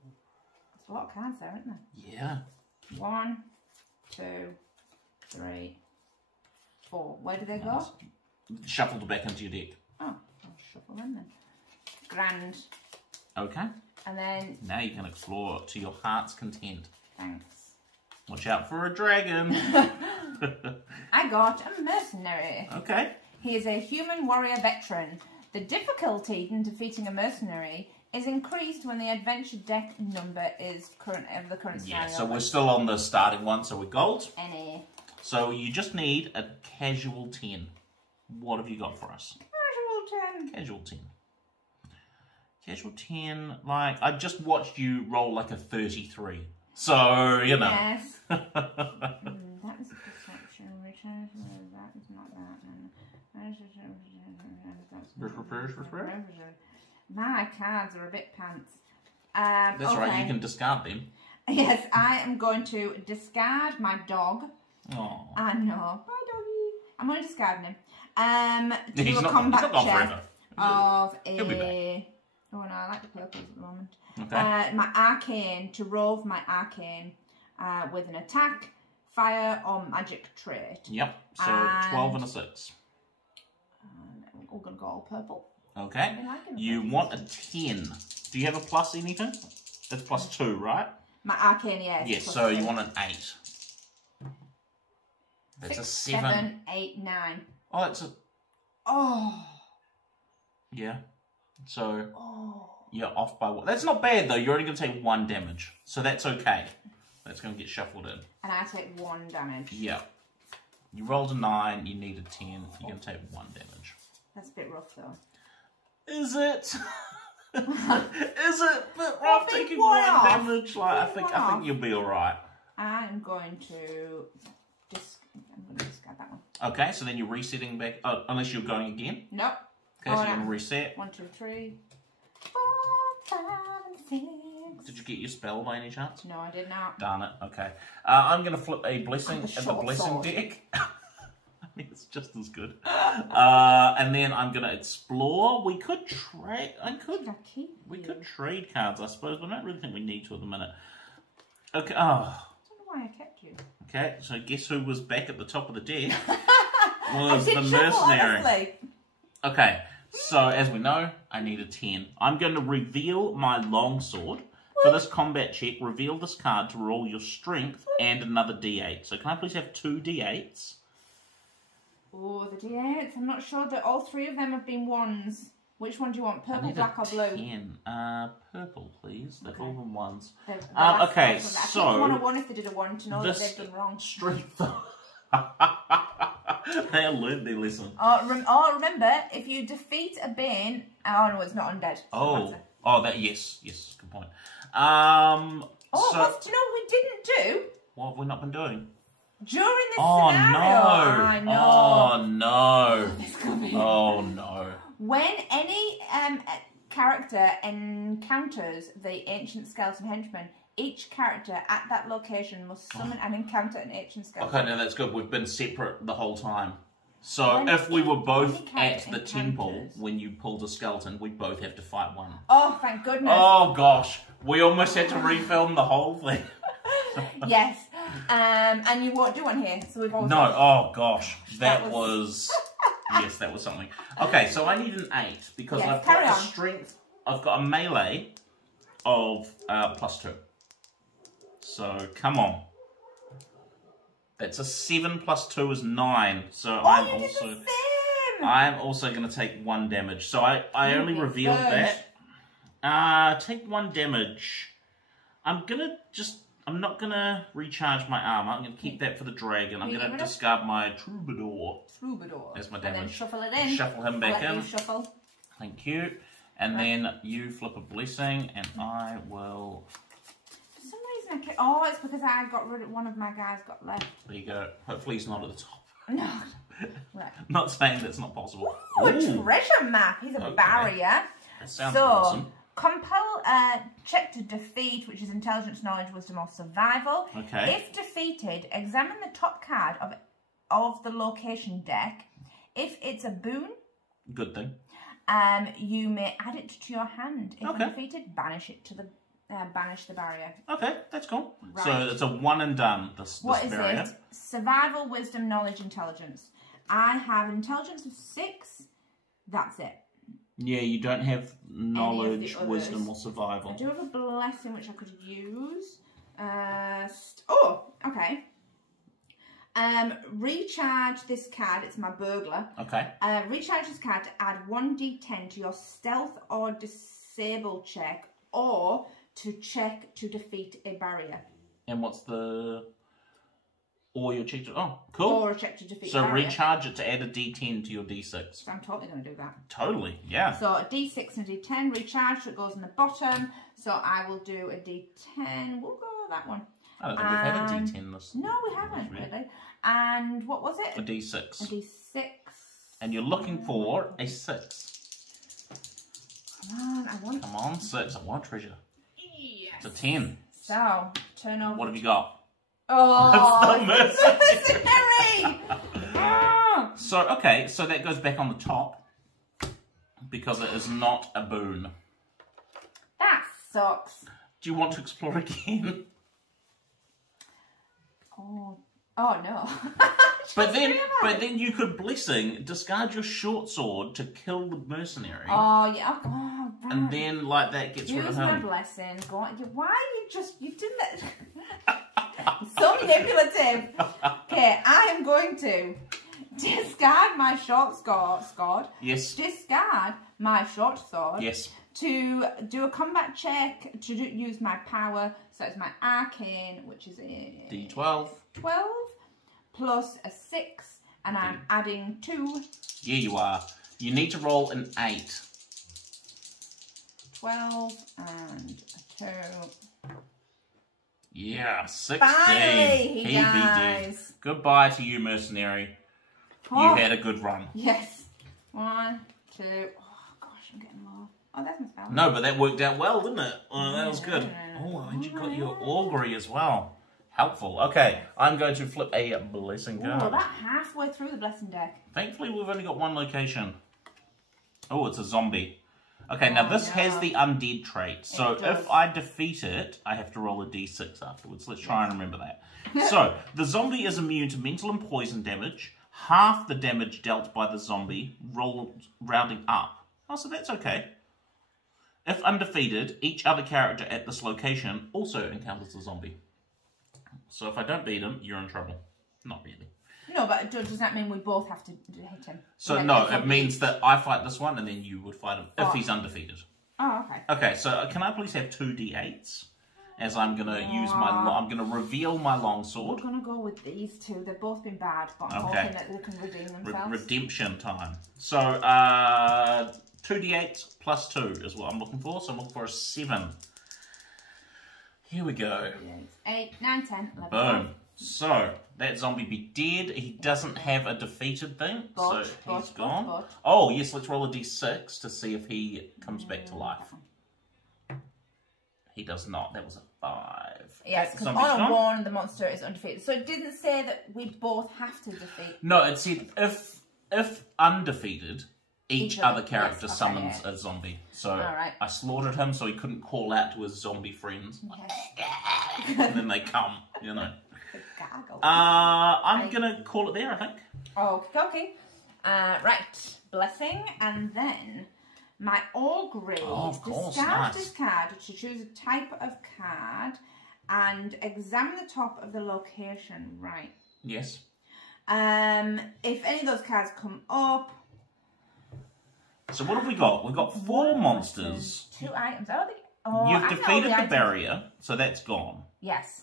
There's a lot of cards there, isn't there? Yeah. 1, 2, 3, 4. Where do they go? Shuffle them back into your deck. Oh, I'll shuffle them then. Grand. Okay. And then... Now you can explore to your heart's content. Thanks. Watch out for a dragon. I got a mercenary. Okay. He is a human warrior veteran. The difficulty in defeating a mercenary is increased when the adventure deck number is of the current scenario. Yeah, so we're still on the starting one, so we're gold. Any. So you just need a casual 10. What have you got for us? Casual 10. Casual 10. Casual 10, like, I just watched you roll like a 33. So, you know. Yes. That is a perception. Return to that is not that. My cards are a bit pants. That's okay. right, you can discard them. Yes, I am going to discard my dog. Oh. I know. Bye, doggy. I'm going to discard him. To He's do a not combat gone check forever. of He'll be back. Oh no, I like the purples at the moment. Okay. My arcane, to roll my arcane with an attack, fire, or magic trait. Yep, so And 12 and a 6. We're going to go all purple. Okay. You want a 10. Do you have a plus anything? That's plus 2, right? My arcane, yes. Yes, so you want an 8. That's 6, a 7. 7, 8, 9. Oh, that's a... Oh. Yeah. So... Oh. You're off by 1. That's not bad, though. You're only going to take 1 damage. So that's okay. That's going to get shuffled in. And I take 1 damage. Yeah. You rolled a 9. You need a 10. You're going to take 1 damage. That's a bit rough, though. Is it? Is it a bit rough taking 1 damage? Like, I think you'll be alright. I'm going to discard that one. Okay, so then you're resetting back. Oh, unless you're going again? Nope. Okay, so you're going to reset. 1, 2, 3, 4, 5, 6. Did you get your spell by any chance? No, I did not. Darn it. Okay. I'm going to flip a blessing at the blessing sword. deck. I mean, it's just as good. And then I'm going to explore. We could trade. We could trade cards, I suppose, but I don't really think we need to at the minute. Okay. Oh. I don't know why I kept you. Okay, so guess who was back at the top of the deck? I Was did the shuffle, mercenary. honestly. Okay, so as we know, I need a 10. I'm going to reveal my longsword. For this combat check, reveal this card to roll your strength and another d8. So can I please have 2 d8s? Oh, the d8s. I'm not sure that all 3 of them have been 1s. Which one do you want? Purple, black, or blue? 10. Purple, please. They've all been 1s. Okay, so... I think 1 or 1 if they did a 1 to know that they've done wrong. Strength... They learned their lesson. Remember, if you defeat a Bane... Oh, no, it's not undead. Oh, that yes, good point. Oh, so, do you know what we didn't do? What have we not been doing? During this scenario. No. I know. Oh, no. This could be... Oh, no. When any character encounters the ancient skeleton henchman, each character at that location must summon and encounter an ancient skeleton. Okay, now that's good. We've been separate the whole time. So if we were both at the temple when you pulled a skeleton, we both have to fight one. Oh, thank goodness. Oh, gosh. We almost had to refilm the whole thing. Yes. And you won't do one here, so we've all... No, oh, gosh. That was... Yes, that was something. Okay, so I need an 8 because I've got a strength... I've got a melee of +2. So, come on. That's a 7 + 2 is 9. So I'm also going to take 1 damage. So I only revealed that. Take 1 damage. I'm not going to recharge my armor. I'm going to keep that for the dragon. I'm going to discard my troubadour. As my damage. And then shuffle it in. Shuffle him back in. Shuffle. Thank you. And then you flip a blessing and I will... Oh, it's because I got rid of one of my guys got left. There you go. Hopefully he's not at the top. No. Right. Not saying that's not possible. Ooh, a treasure map. He's a barrier. That sounds awesome. Compel check to defeat, which is intelligence, knowledge, wisdom, or survival. Okay. If defeated, examine the top card of the location deck. If it's a boon, good thing. You may add it to your hand. If undefeated, banish it to the banish the barrier. Okay, that's cool. Right. So it's a one and done, this what barrier. Is it? Survival, wisdom, knowledge, intelligence. I have intelligence of 6. That's it. Yeah, you don't have knowledge, wisdom, or survival. I do have a blessing which I could use. Okay. Recharge this card. It's my burglar. Okay. Recharge this card to add 1d10 to your stealth or disable check, or to check to defeat a barrier. And what's the... Or your check to... Oh, cool. Or a check to defeat a barrier. So recharge it to add a d10 to your d6. So I'm totally going to do that. Totally, yeah. So a d6 and a d10 recharge, so it goes in the bottom. So I will do a d10. We'll go with that one. I don't think we've had a d10 this... No, we haven't, really. And what was it? A d6. A d6. And you're looking for a 6. Come on, I want... Come on, 6. I want treasure. Yes. It's a 10. So, turn over... What have you got? Oh, it's the mercenary! So, okay, so that goes back on the top because it is not a boon. That sucks. Do you want to explore again? Oh no. but then you could blessing, discard your short sword to kill the mercenary. Oh yeah. Oh, right. And then like that gets rid of him. Use my blessing. Go on. Why are you did that? So manipulative. Okay, I am going to discard my short sword. Yes. Discard my short sword. Yes. To do a combat check, to use my power, so it's my arcane, which is a... D12. 12, plus a 6, and I'm adding 2. Yeah, you are. You need to roll an 8. 12 and a 2. Yeah, 16. Finally, he dies. Goodbye to you, mercenary. Oh. You had a good run. Yes. 1, 2. Oh, gosh, I'm getting low. Oh, that's my spell. No, but that worked out well, didn't it? Oh, that was good. Oh, and you got your augury as well. Helpful. Okay, I'm going to flip a blessing card. Oh, about halfway through the blessing deck. Thankfully, we've only got one location. Oh, it's a zombie. Okay, now this has the undead trait. So if I defeat it, I have to roll a d6 afterwards. Let's try and remember that. So, the zombie is immune to mental and poison damage. Half the damage dealt by the zombie, rounding up. Oh, so that's okay. If undefeated, each other character at this location also encounters a zombie. So if I don't beat him, you're in trouble. Not really. No, but does that mean we both have to hit him? So no, it means that I fight this one and then you would fight him if he's undefeated. Oh, okay. Okay, so can I please have 2 d8s? As I'm going to use I'm going to reveal my longsword. I'm going to go with these 2. They've both been bad, but I'm hoping that they can redeem themselves. Redemption time. So, 2d8 plus 2 is what I'm looking for. So I'm looking for a 7. Here we go. 8, 9, 10, 11. Boom. So, that zombie be dead. He doesn't have a defeated thing, so he's gone. Oh, yes, let's roll a d6 to see if he comes back to life. He does not. That was a 5. Yes, because on a 1, the monster is undefeated. So it didn't say that we both have to defeat. No, it said if undefeated, each other character summons a zombie. So I slaughtered him so he couldn't call out to his zombie friends. And then they come, you know. I'm going to call it there, I think. Okay. Right. Blessing. And then my augury. Discard this card to choose a type of card and examine the top of the location. Right. Yes. If any of those cards come up. So what have we got? We've got 4 monsters. 2 items. You've defeated the barrier, so that's gone. Yes.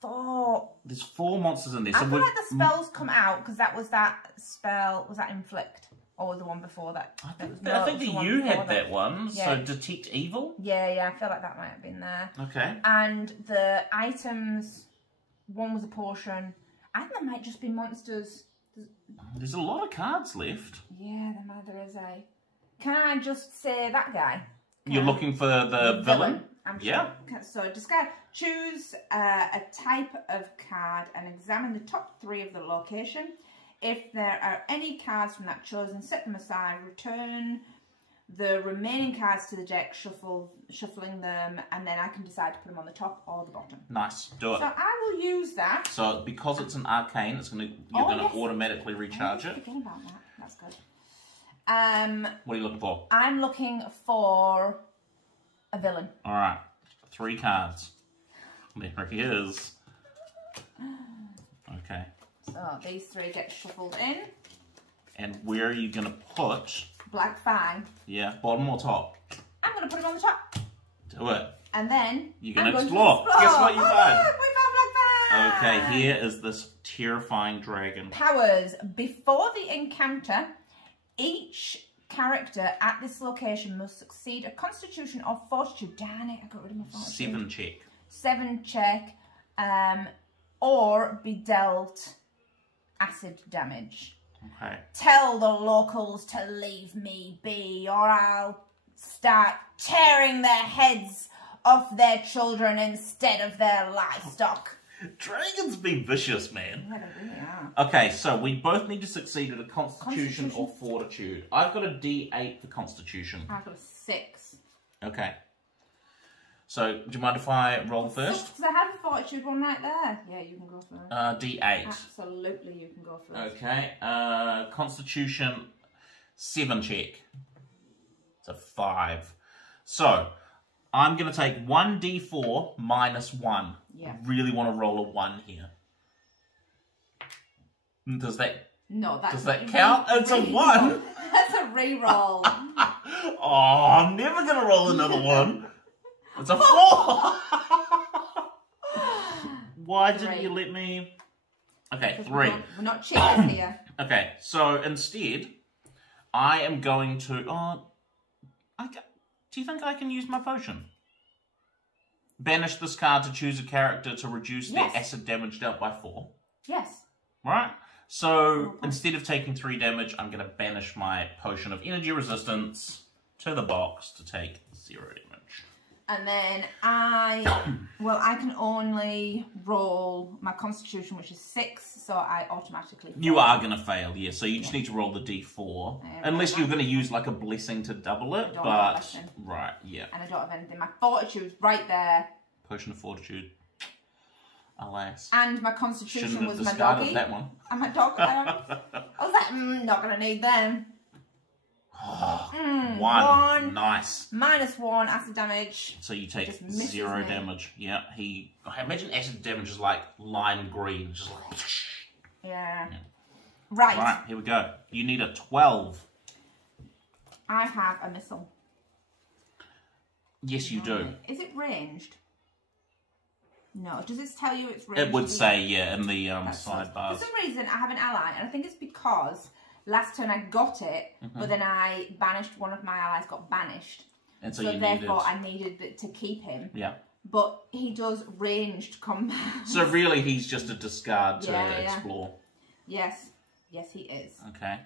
4. There's 4 monsters in there. I feel like the spells come out because that was that spell. Was that inflict? Or was the one before that? I think that you had that one. Yeah. So detect evil? Yeah. I feel like that might have been there. Okay. And the items, one was a potion. I think there might just be monsters. There's a lot of cards left. Yeah, there is a... Can I just say that guy? You're looking for the villain? I'm sure. Yeah. So discard. Choose a type of card and examine the top 3 of the location. If there are any cards from that chosen, set them aside. Return the remaining cards to the deck, shuffling them, and then I can decide to put them on the top or the bottom. Nice. Do it. So I will use that. So because it's an arcane, you're going to automatically recharge it. Forget about that. That's good. What are you looking for? I'm looking for a villain. All right. 3 cards. There he is. Okay. So these 3 get shuffled in. And where are you going to put... Black Fang. Yeah, bottom or top? I'm going to put him on the top. Do it. And then... You're going to explore. Guess what you found? We found Black Fang! Okay, here is this terrifying dragon. Powers. Before the encounter, each character at this location must succeed a Constitution or Fortitude. Darn it, I got rid of my Fortitude. 7 check. 7 check. Or be dealt acid damage. Okay. Tell the locals to leave me be, or I'll start tearing their heads off their children instead of their livestock. Dragons be vicious, man. Yeah, they really are. Okay, so we both need to succeed at a Constitution or Fortitude. I've got a D8 for Constitution. I've got a 6. Okay. So, do you mind if I roll first? Because I have a Fortitude one right there. Yeah, you can go first. D8. Absolutely, you can go first. Okay. Constitution, 7 check. It's a 5. So, I'm going to take 1d4 minus 1. Yeah. I really want to roll a 1 here. Does that... No, that's... Does that count? It's a 1. That's a re-roll. Oh, I'm never going to roll another 1. It's a 4! Why didn't you let me... Okay, 3. We're not cheaters here. Okay, so instead, I am going to... do you think I can use my potion? Banish this card to choose a character to reduce their acid damage dealt by 4. Yes. Right? So, instead of taking 3 damage, I'm going to banish my potion of energy resistance to the box to take 0 damage. And then I can only roll my Constitution, which is 6, so I automatically fail. You are going to fail, yeah. So you just need to roll the D4. Unless you're going to use like a blessing to double it, but... Right, yeah. And I don't have anything. My Fortitude's right there. Potion of Fortitude. Alas. And my Constitution Shouldn't was have my discarded doggy. that one. And my dog. I was like, not going to need them. 1. Nice. Minus 1 acid damage. So you take 0 damage. Yeah, I imagine acid damage is like lime green. Just like... Yeah. Right. Right, here we go. You need a 12. I have a missile. Yes, you do. Is it ranged? No. Does it tell you it's ranged? It would say, yeah, in the sidebars. For some reason, I have an ally, and I think it's because last turn I got it, but then I banished one of my allies, got banished. And so therefore I needed to keep him. Yeah. but he does ranged combat. So really, he's just a discard to explore. Yes, yes, he is. Okay.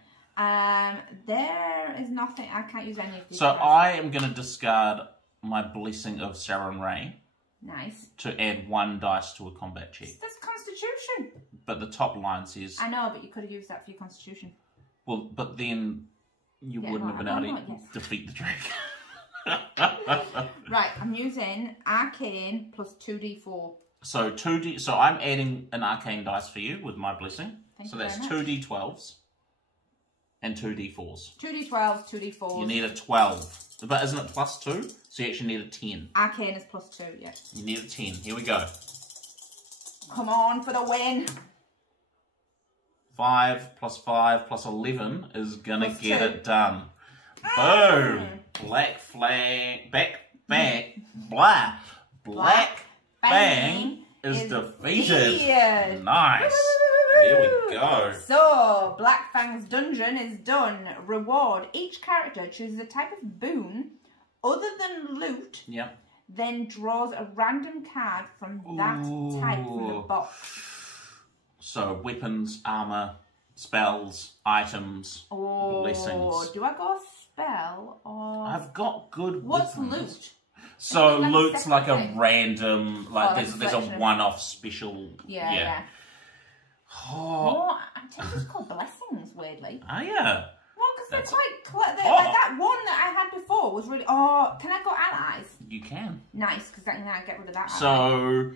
There is nothing. I can't use any of these. So I am going to discard my Blessing of Sarenrae. Ray. Nice. To add 1 dice to a combat check. That's Constitution. But the top line says. I know, but you could have used that for your Constitution. Well, but then you wouldn't have been able to defeat the dragon. Right, I'm using Arcane plus 2d4. So 2d. So I'm adding an Arcane dice for you with my Blessing. So that's 2d12s and 2d4s. 2d12s, 2d4s. You need a 12. But isn't it plus 2? So you actually need a 10. Arcane is plus 2, yeah. You need a 10. Here we go. Come on for the win. 5 plus 5 plus 11 is going to get it done. Boom! Black flag... Black Fang is defeated. Nice. There we go. So, Black Fang's dungeon is done. Reward. Each character chooses a type of boon other than loot. Yep. Then draws a random card from that type from the box. So, weapons, armor, spells, items, blessings. Do I go spell or... I've got good What's weapons. loot? So, loot's like a random, like there's a one-off special... Yeah. Oh, I'm tempted to call blessings, weirdly. Oh, yeah. Well, because they're quite... like that one that I had before was really... Oh, can I go allies? You can. Nice, because then I get rid of that. So,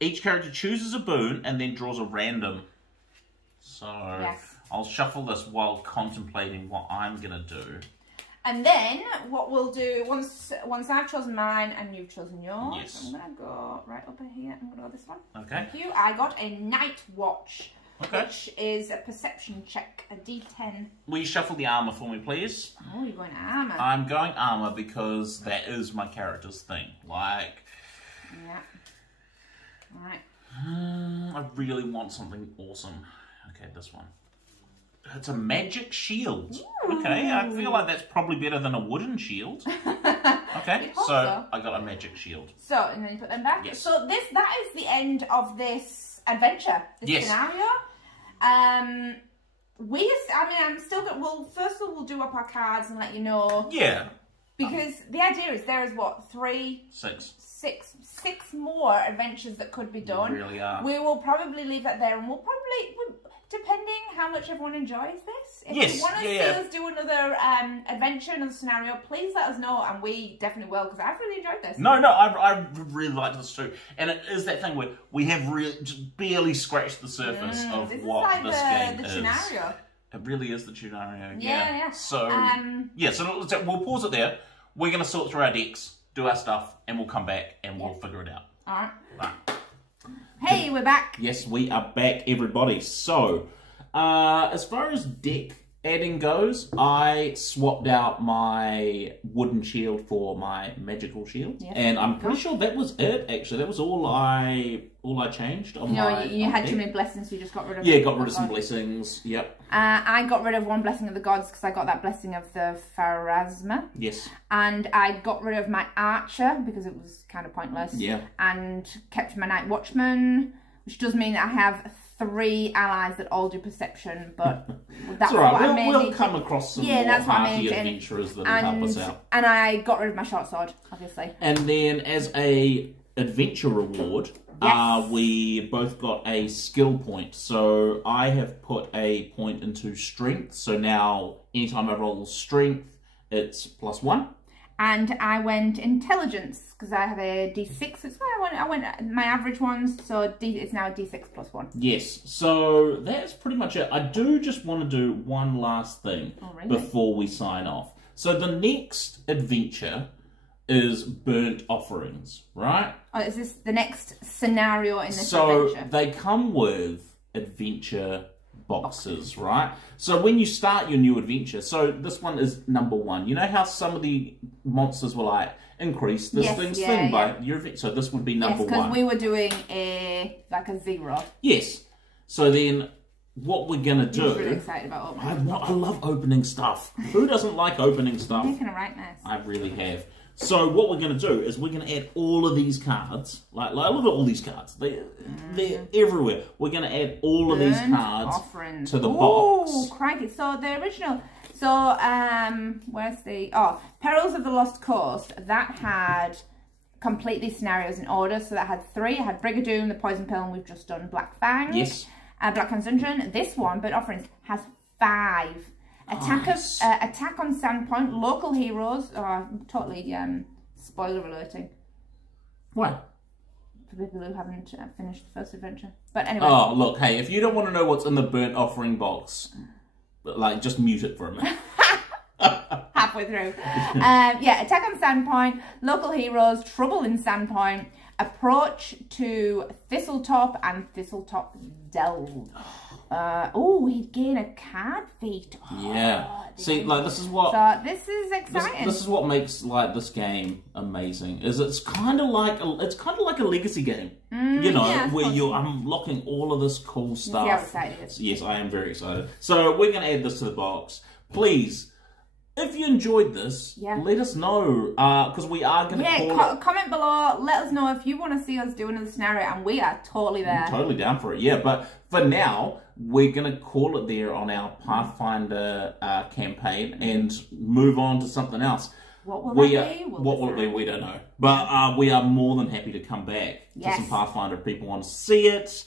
each character chooses a boon and then draws a random. So, I'll shuffle this while contemplating what I'm going to do. And then, what we'll do, once I've chosen mine and you've chosen yours, I'm going to go right up here. I'm going to go this one. Okay. Thank you. I got a Night Watch, which is a perception check, a D10. Will you shuffle the armor for me, please? Oh, you're going armor. I'm going armor because that is my character's thing. Like... Yeah. Right. I really want something awesome. Okay, this one. It's a magic shield. Ooh. Okay, I feel like that's probably better than a wooden shield. Okay, so I got a magic shield. So, and then you put them back. Yes. So that is the end of this adventure, this scenario. I'm still going. Well, first of all, we'll do up our cards and let you know. Yeah. Because the idea is there is what, 6 more adventures that could be done. Really are. We will probably leave that there, and we'll probably, depending how much everyone enjoys this, if you want to see us do another adventure, another scenario, please let us know, and we definitely will, because I've really enjoyed this. No, I really liked this too, and it is that thing where we have just barely scratched the surface of what this game is. Scenario. It really is the scenario. Yeah. So so we'll pause it there. We're going to sort through our decks, do our stuff, and we'll come back and we'll figure it out. All right. Hey, we're back. Yes, we are back, everybody. So, as far as deck adding goes, I swapped out my wooden shield for my magical shield, and I'm pretty sure that was it. Actually, that was all I changed on my. You had too many blessings, so you just got rid of. Yeah, got rid of some blessings. Yep. I got rid of one blessing of the gods because I got that blessing of the Pharasma. Yes. And I got rid of my archer because it was kind of pointless. Yeah. And kept my night watchman, which does mean that I have 3 allies that all do perception, but that's what I mainly... We'll come across some more hardy adventurers that will help us out. And I got rid of my short sword, obviously. And then as a adventure reward, we both got a skill point. So I have put a point into strength. So now anytime I roll strength, it's +1. And I went intelligence because I have a D6. So I went my average ones. So it's now a D6 +1. Yes. So that's pretty much it. I do just want to do one last thing before we sign off. So the next adventure is Burnt Offerings, right? Oh, is this the next scenario in this adventure? So they come with adventure boxes, right? So when you start your new adventure, so this one is number 1. You know how some of the monsters will like increase this thing by your adventure? So this would be number 1. Yes, because we were doing a 0. Yes. So then what we're going to do... I'm really excited about opening. I love opening stuff. Who doesn't like opening stuff? You're making a right mess. I really have. So what we're going to do is we're going to add all of these cards. Like look at all these cards. They're everywhere. We're going to add all of these cards to the box. Oh, crikey. So the original... So, where's the... Oh, Perils of the Lost Coast. That had complete these scenarios in order. So that had 3. It had Brigadoon, the Poison Pill, and we've just done Black Fangs. Yes. Black Fangs Dungeon. This one, Bird Offerings, has 5. Attack on Sandpoint, Local Heroes. Oh, I'm totally spoiler alerting. What? For people who haven't finished the first adventure. But anyway. Oh, look, hey, if you don't want to know what's in the Burnt Offering box, like, just mute it for a minute. Halfway through. Yeah, Attack on Sandpoint, Local Heroes, Trouble in Sandpoint, Approach to Thistletop, and Thistletop Delve. Oh, he'd gain a card feat. Yeah. See, like, this is what... So, this is exciting. This is what makes, like, this game amazing. Is it's kind of like a legacy game. You know, yeah, where you're unlocking all of this cool stuff. How excited he is. Yes, I am very excited. So, we're going to add this to the box. Please... If you enjoyed this, let us know, because we are going to comment below, let us know if you want to see us do another scenario, and we are totally there. I'm totally down for it, yeah, but for now, we're going to call it there on our Pathfinder campaign and move on to something else. What will it be? What will it be? We don't know. But we are more than happy to come back to some Pathfinder if people want to see it.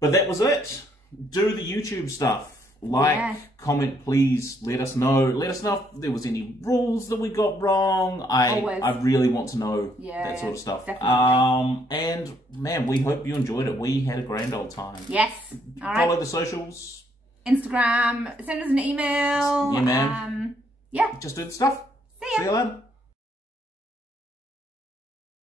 But that was it. Do the YouTube stuff. Like, comment, please. Let us know. Let us know if there was any rules that we got wrong. I really want to know that sort of stuff. Definitely. And man, we hope you enjoyed it. We had a grand old time. Yes. All right. Follow the socials. Instagram. Send us an email. Yeah, man. Yeah. Just do the stuff. See ya. See you later.